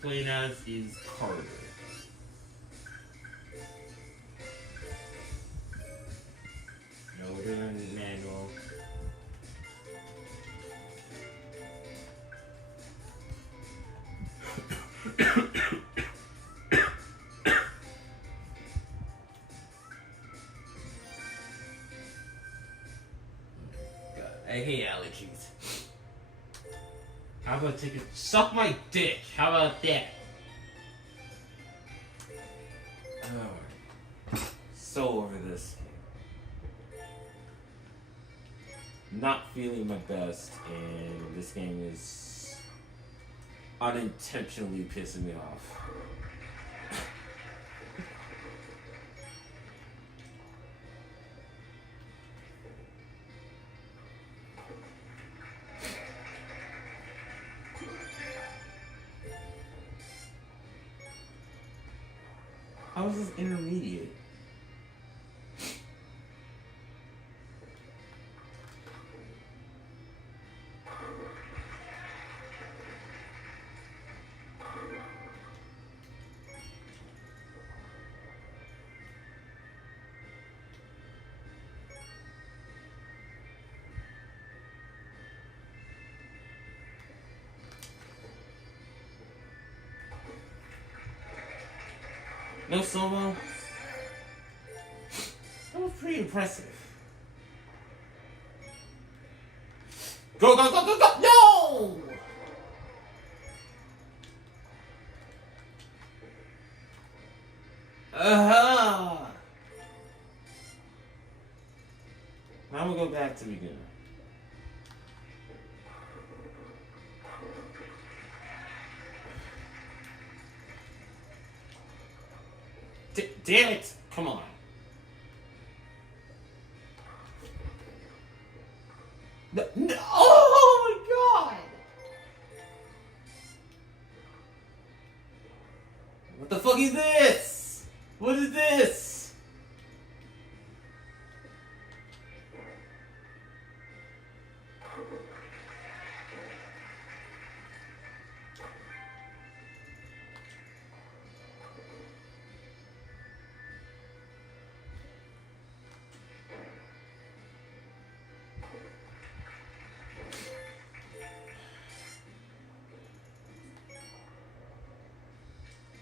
playing as is Carter. No, we're doing manual. God, I hate allergies. How about take it? Suck my dick. How about that? Oh, so over this game. Not feeling my best, and this game is unintentionally pissing me off. How is this intermediate? No slow-mo? That was pretty impressive. Go, go, go, go, go! No! Uh-huh. Now I'm gonna go back to the beginning. Damn it! Come on. No, no. Oh my god! What the fuck is this? What is this?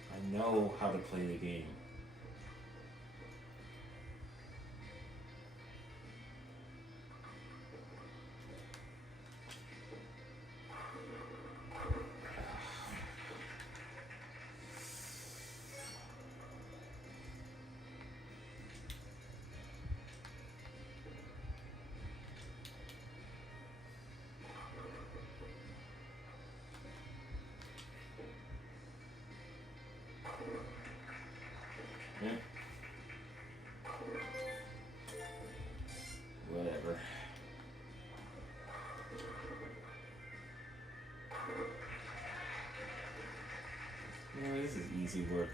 I know how to play the game. Yeah. Whatever. Yeah, this is easy work.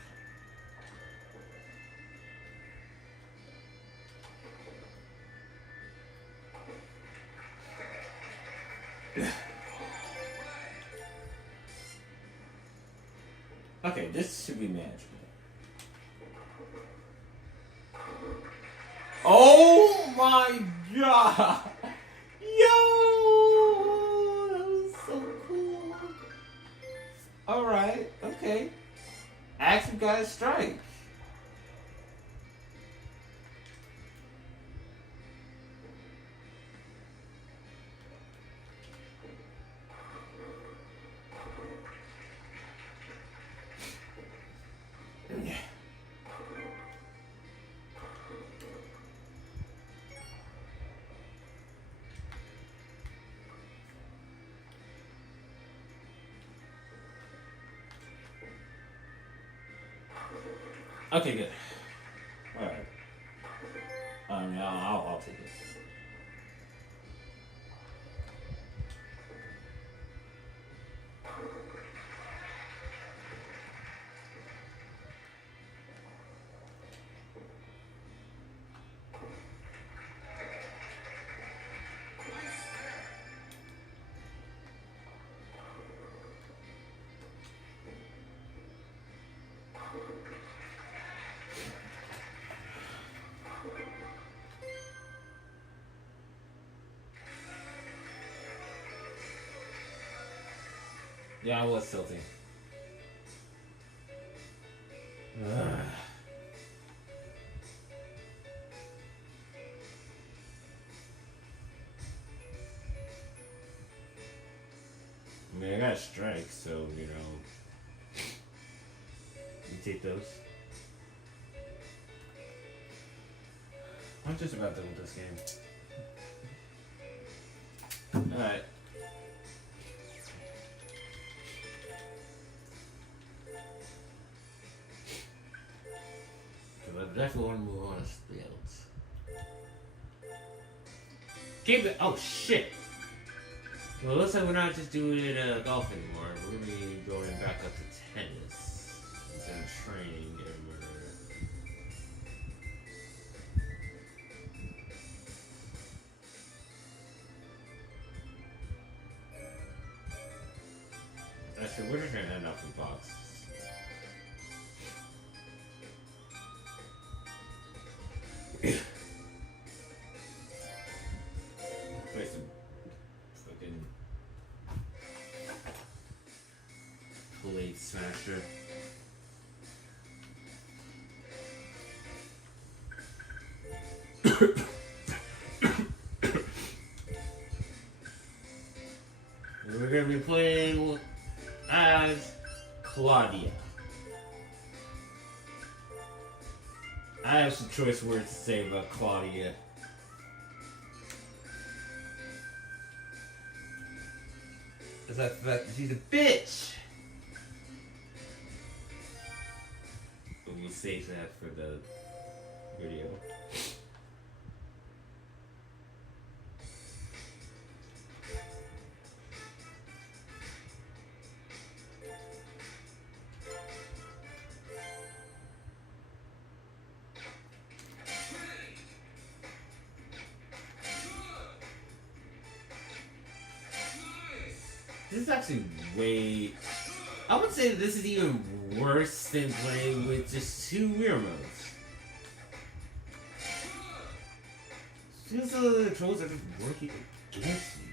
Okay, this should be manageable. Oh my god! Yo! That was so cool. Alright, okay. Action got a strike. Okay, good. Alright. I mean, I'll take it. Yeah, I was tilting. Ugh. I mean, I got a strike, so, you know. You take those. I'm just about done with this game. Alright. I definitely want to move on to spells. Keep it. Oh shit! Well, it looks like we're not just doing golf anymore. We're gonna be going back up to tennis instead of training and we're smasher. We're just gonna end up with box. Play some fucking plate smasher. We're gonna be playing as Claudia. I have some choice words to say about Claudia. Is that the fact that she's a bitch? But we'll save that for the video. This is actually way... I would say this is even worse than playing with just two mirror modes. Just the controls are just working against you.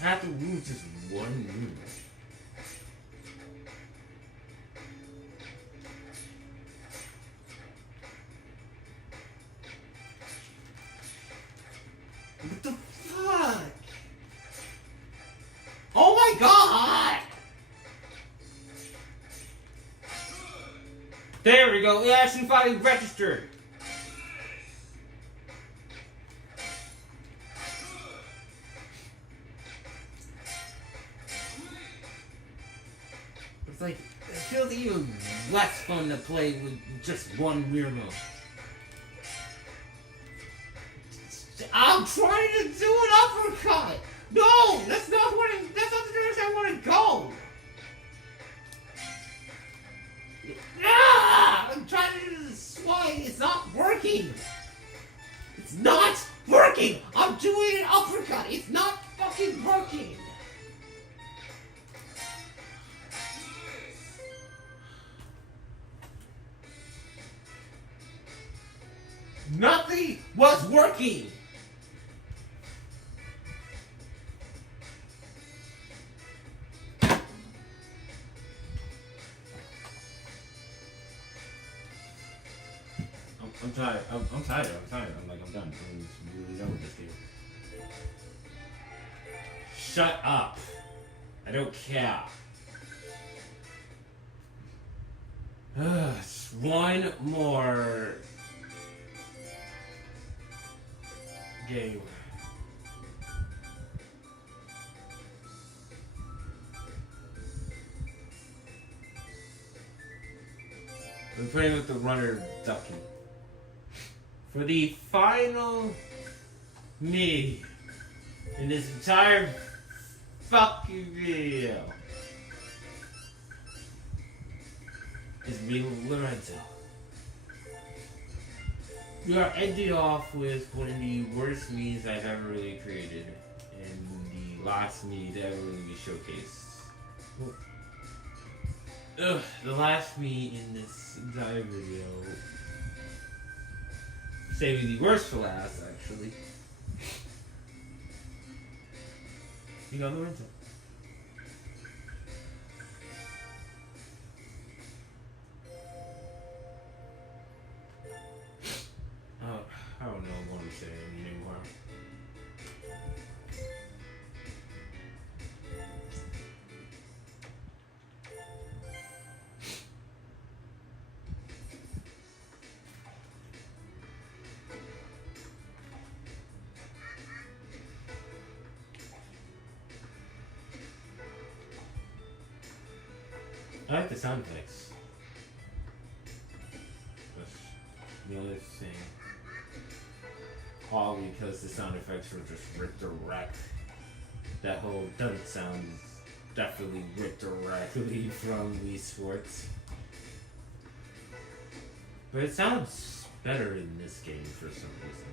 I have to move just one move. What the fuck? Oh my god! There we go, we actually finally registered. It's like, it feels even less fun to play with just one mirror mode. I'm trying to do an uppercut! No! That's not the direction I want to go! Ah! I'm trying to do this swing. It's not working! It's not working! I'm doing an uppercut! It's not fucking working! Nothing was working! I'm tired. I'm tired. I'm done. I'm just really done with this game. Shut up. I don't care. Just one more game. I'm playing with the runner ducky. For the final me in this entire fucking video is me, Lorenzo. We are ending off with one of the worst me's I've ever really created, and the last me to ever really be showcased. The last me in this entire video. Saving the worst for last, actually. You got Lorenzo. Oh, I don't know what I'm saying anymore. I like the sound effects. That's the other thing. All because the sound effects were just ripped direct. That whole dun sound is definitely ripped directly from Wii Sports. But it sounds better in this game for some reason.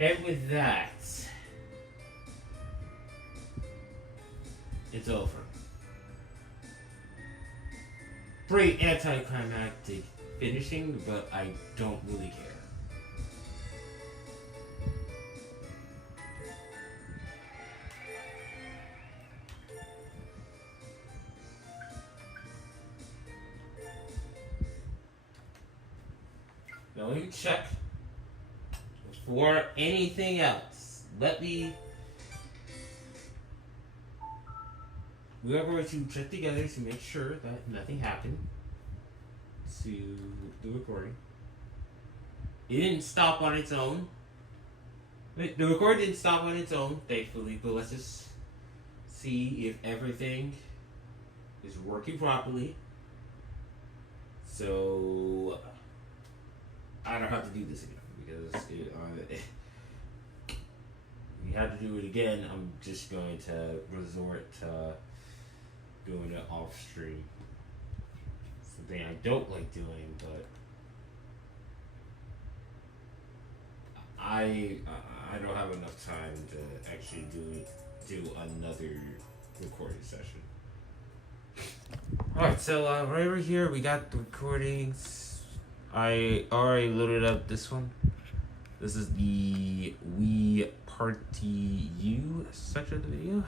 And with that, it's over. Pretty anticlimactic finishing, but I don't really care. Now let me check for anything else. We are going to check together to make sure that nothing happened to the recording. It didn't stop on its own. The recording didn't stop on its own, thankfully, but let's just see if everything is working properly. So I don't have to do this again because we had to do it again. I'm just going to resort to doing it off stream. Something I don't like doing, but I don't have enough time to actually do another recording session. Alright, so right over here we got the recordings. I already loaded up this one. This is the Wii Party U section of the video.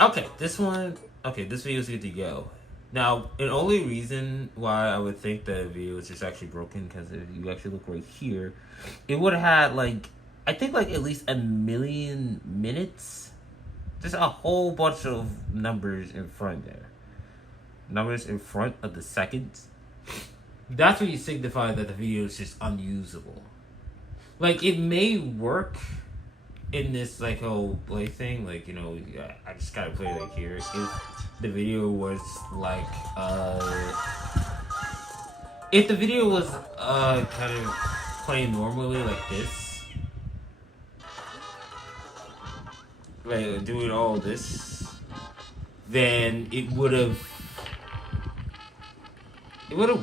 Okay, this video is good to go. Now, the only reason why I would think that video is just actually broken, because if you actually look right here, it would have had like, I think like at least 1 million minutes. Just a whole bunch of numbers in front there. Numbers in front of the seconds. That's what you signify that the video is just unusable. Like, it may work in this like whole play thing, like, you know, I just gotta play like here. If the video was like if the video was kind of playing normally like this, like doing all this, then it would have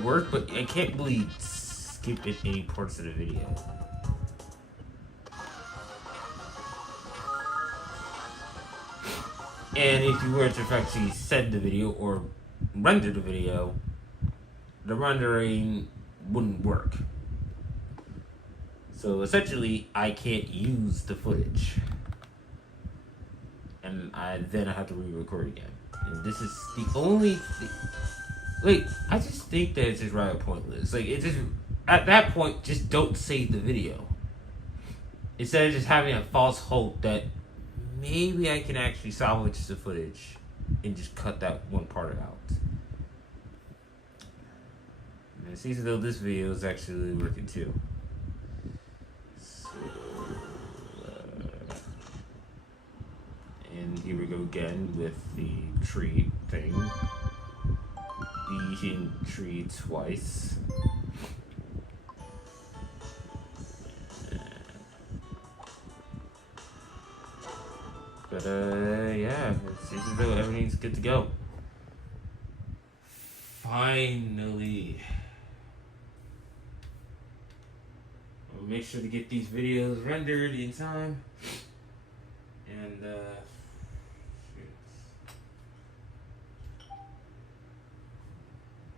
worked, but I can't really skip in any parts of the video. And if you were to actually send the video or render the video, the rendering wouldn't work. So essentially, I can't use the footage. And then I have to re-record again. And this is the only thing. Like, I just think that it's just rather pointless. Like, it just, at that point, just don't save the video. Instead of just having a false hope that maybe I can actually salvage the footage and just cut that one part out. And it seems as though this video is actually working too. So, and here we go again with the tree thing. The hidden tree twice. But yeah, it seems as though everything's good to go. Finally. I'll make sure to get these videos rendered in time. And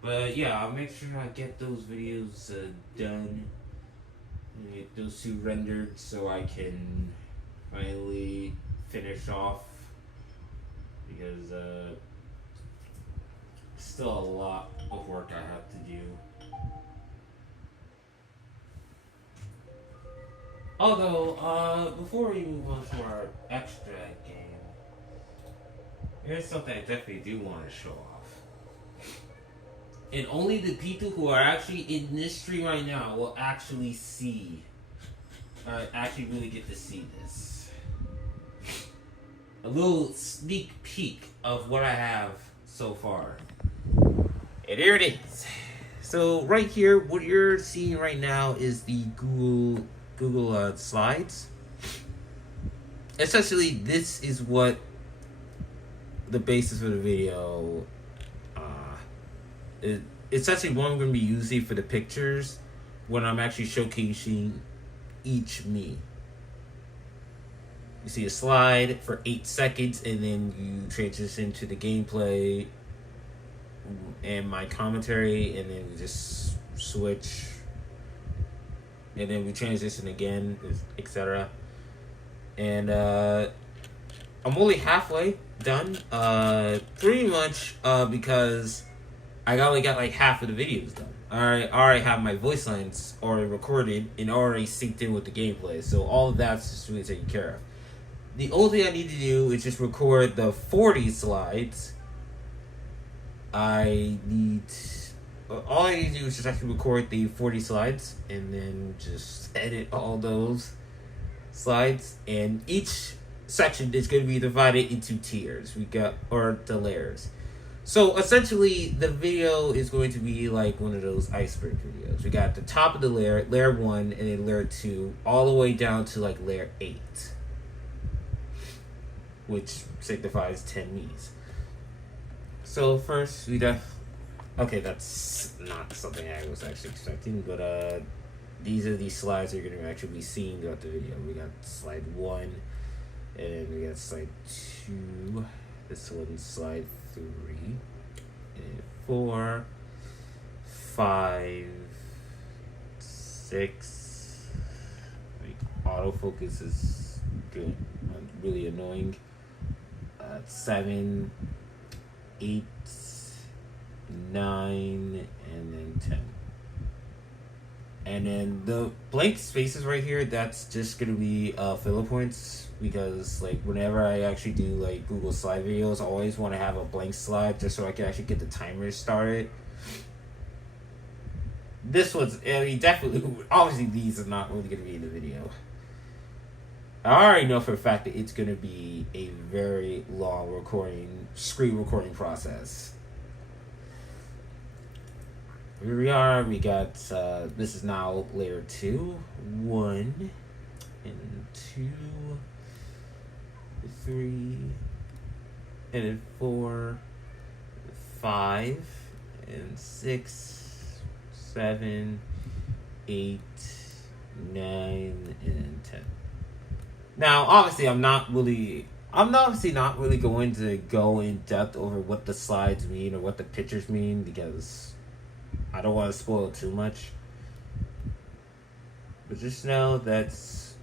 but yeah, I'll make sure I get those videos done. And get those two rendered so I can finally finish off, because still a lot of work I have to do. Although, before we move on to our extra game, here's something I definitely do want to show off. And only the people who are actually in this stream right now will actually see, actually really get to see this. A little sneak peek of what I have so far. And here it is. So right here, what you're seeing right now is the Google Slides. Essentially, this is what the basis for the video. It's actually what I'm going to be using for the pictures when I'm actually showcasing each me. You see a slide for 8 seconds, and then you transition to the gameplay and my commentary, and then we just switch, and then we transition again, etc. And I'm only halfway done, pretty much because I only got like half of the videos done. I already have my voice lines already recorded and already synced in with the gameplay, so all of that's just really taken care of. The only thing I need to do is just record the 40 slides. All I need to do is just actually record the 40 slides and then just edit all those slides. And each section is going to be divided into tiers. Or the layers. So essentially, the video is going to be like one of those iceberg videos. We got the top of the layer 1, and then layer 2, all the way down to like layer 8. Which signifies 10 Mii's. So first we got, okay, that's not something I was actually expecting, but these are the slides you're going to actually be seeing throughout the video. We got slide 1, and then we got slide 2, this one's slide 3, and 4, 5, 6, autofocus is good, really annoying. 7, 8, 9, and then 10. And then the blank spaces right here, that's just gonna be filler points, because like whenever I actually do like Google slide videos, I always want to have a blank slide just so I can actually get the timer started. This was, I mean, definitely, obviously these are not really gonna be in the video. I already know for a fact that it's going to be a very long screen recording process. Here we are. We got, this is now layer 2. 1, and 2, 3, and then 4, 5, and 6, 7, 8, 9, and 10. Now, obviously, I'm obviously not really going to go in depth over what the slides mean or what the pictures mean, because I don't want to spoil too much. But just know that's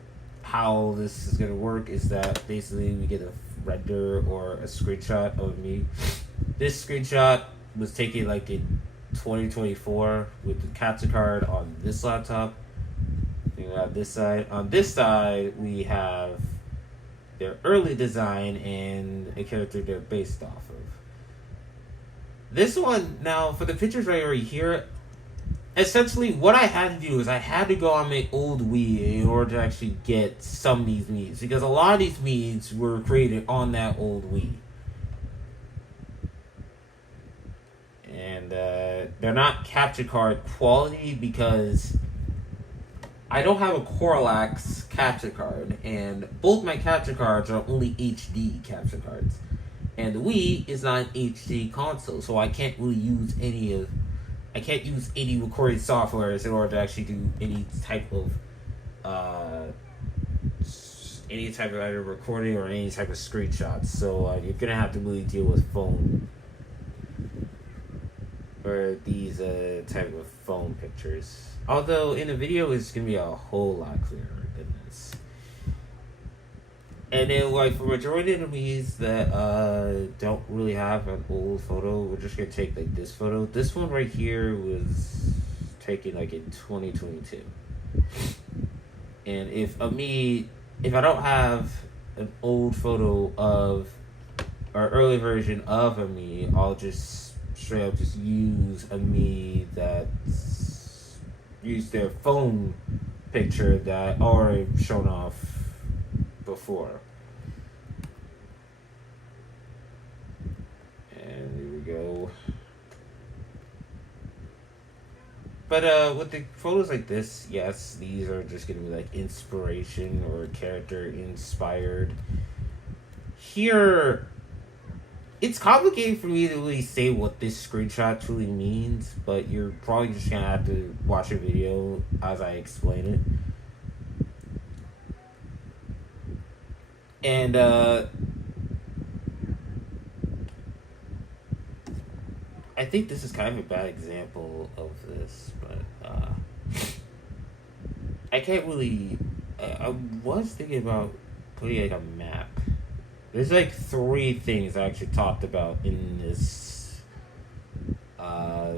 how this is going to work, is that basically we get a render or a screenshot of me. This screenshot was taken like in 2024 with the capture card on this laptop. We have this side. On this side, we have their early design and a character they're based off of. This one, now, for the pictures right here, essentially what I had to do is I had to go on my old Wii in order to actually get some of these Mii's, because a lot of these Mii's were created on that old Wii. And they're not capture card quality because I don't have a Coralax capture card, and both my capture cards are only HD capture cards. And the Wii is not an HD console, so I can't really use any recording softwares in order to actually do any type of either recording or any type of screenshots. So you're gonna have to really deal with phone or these type of phone pictures. Although in the video it's gonna be a whole lot clearer than this. And then like for majority of these that don't really have an old photo, we're just gonna take like this photo. This one right here was taken like in 2022. And if I don't have an old photo of or early version of a me, I'll just straight up just use a me that's use their phone picture that already shown off before. And here we go. But with the photos like this, yes, these are just gonna be like inspiration or character inspired. Here, it's complicated for me to really say what this screenshot truly means, but you're probably just gonna have to watch a video as I explain it. And I think this is kind of a bad example of this, but I can't really. I was thinking about putting like a map. There's like 3 things I actually talked about in this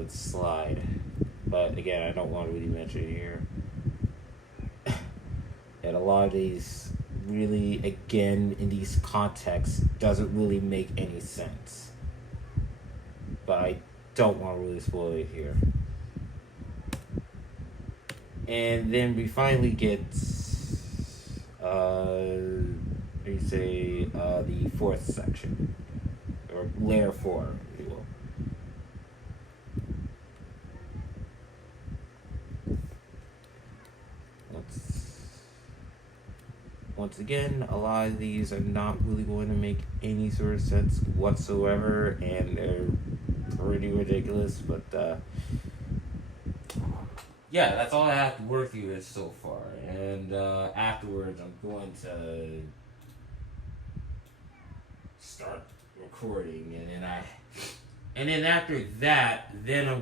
slide, but again, I don't want to really mention it here. And a lot of these really, again, in these contexts, doesn't really make any sense. But I don't want to really spoil it here. And then we finally get, the 4th section, or layer 4, if you will. Once again, a lot of these are not really going to make any sort of sense whatsoever, and they're pretty ridiculous, but yeah, that's all I have to work through with so far. And afterwards, I'm going to start recording, and then after that, I'm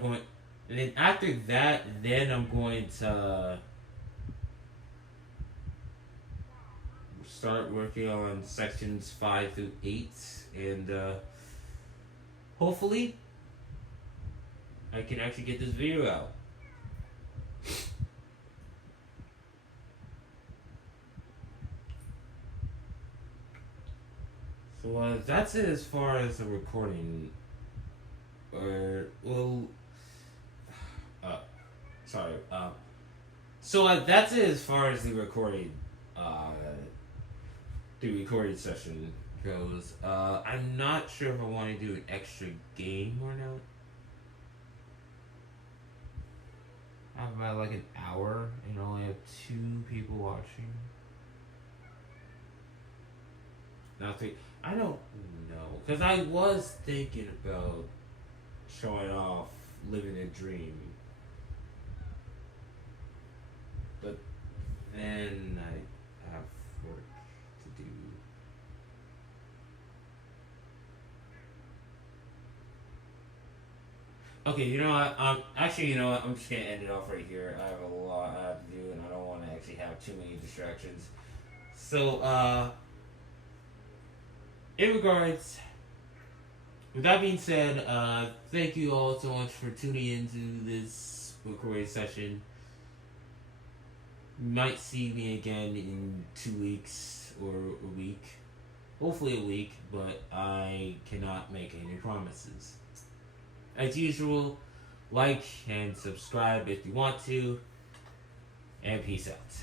going to start working on sections 5 through 8, and hopefully I can actually get this video out. So that's it as far as the recording. So that's it as far as the recording. The recording session goes. I'm not sure if I want to do an extra game or not. I have about like an hour and only have 2 people watching. Now 3. I don't know, because I was thinking about showing off Living a Dream, but then I have work to do. Okay, you know what? I'm just gonna end it off right here. I have a lot I have to do, and I don't want to actually have too many distractions. So, in regards, with that being said, thank you all so much for tuning into this recording session. You might see me again in 2 weeks or a week. Hopefully a week, but I cannot make any promises. As usual, like and subscribe if you want to, and peace out.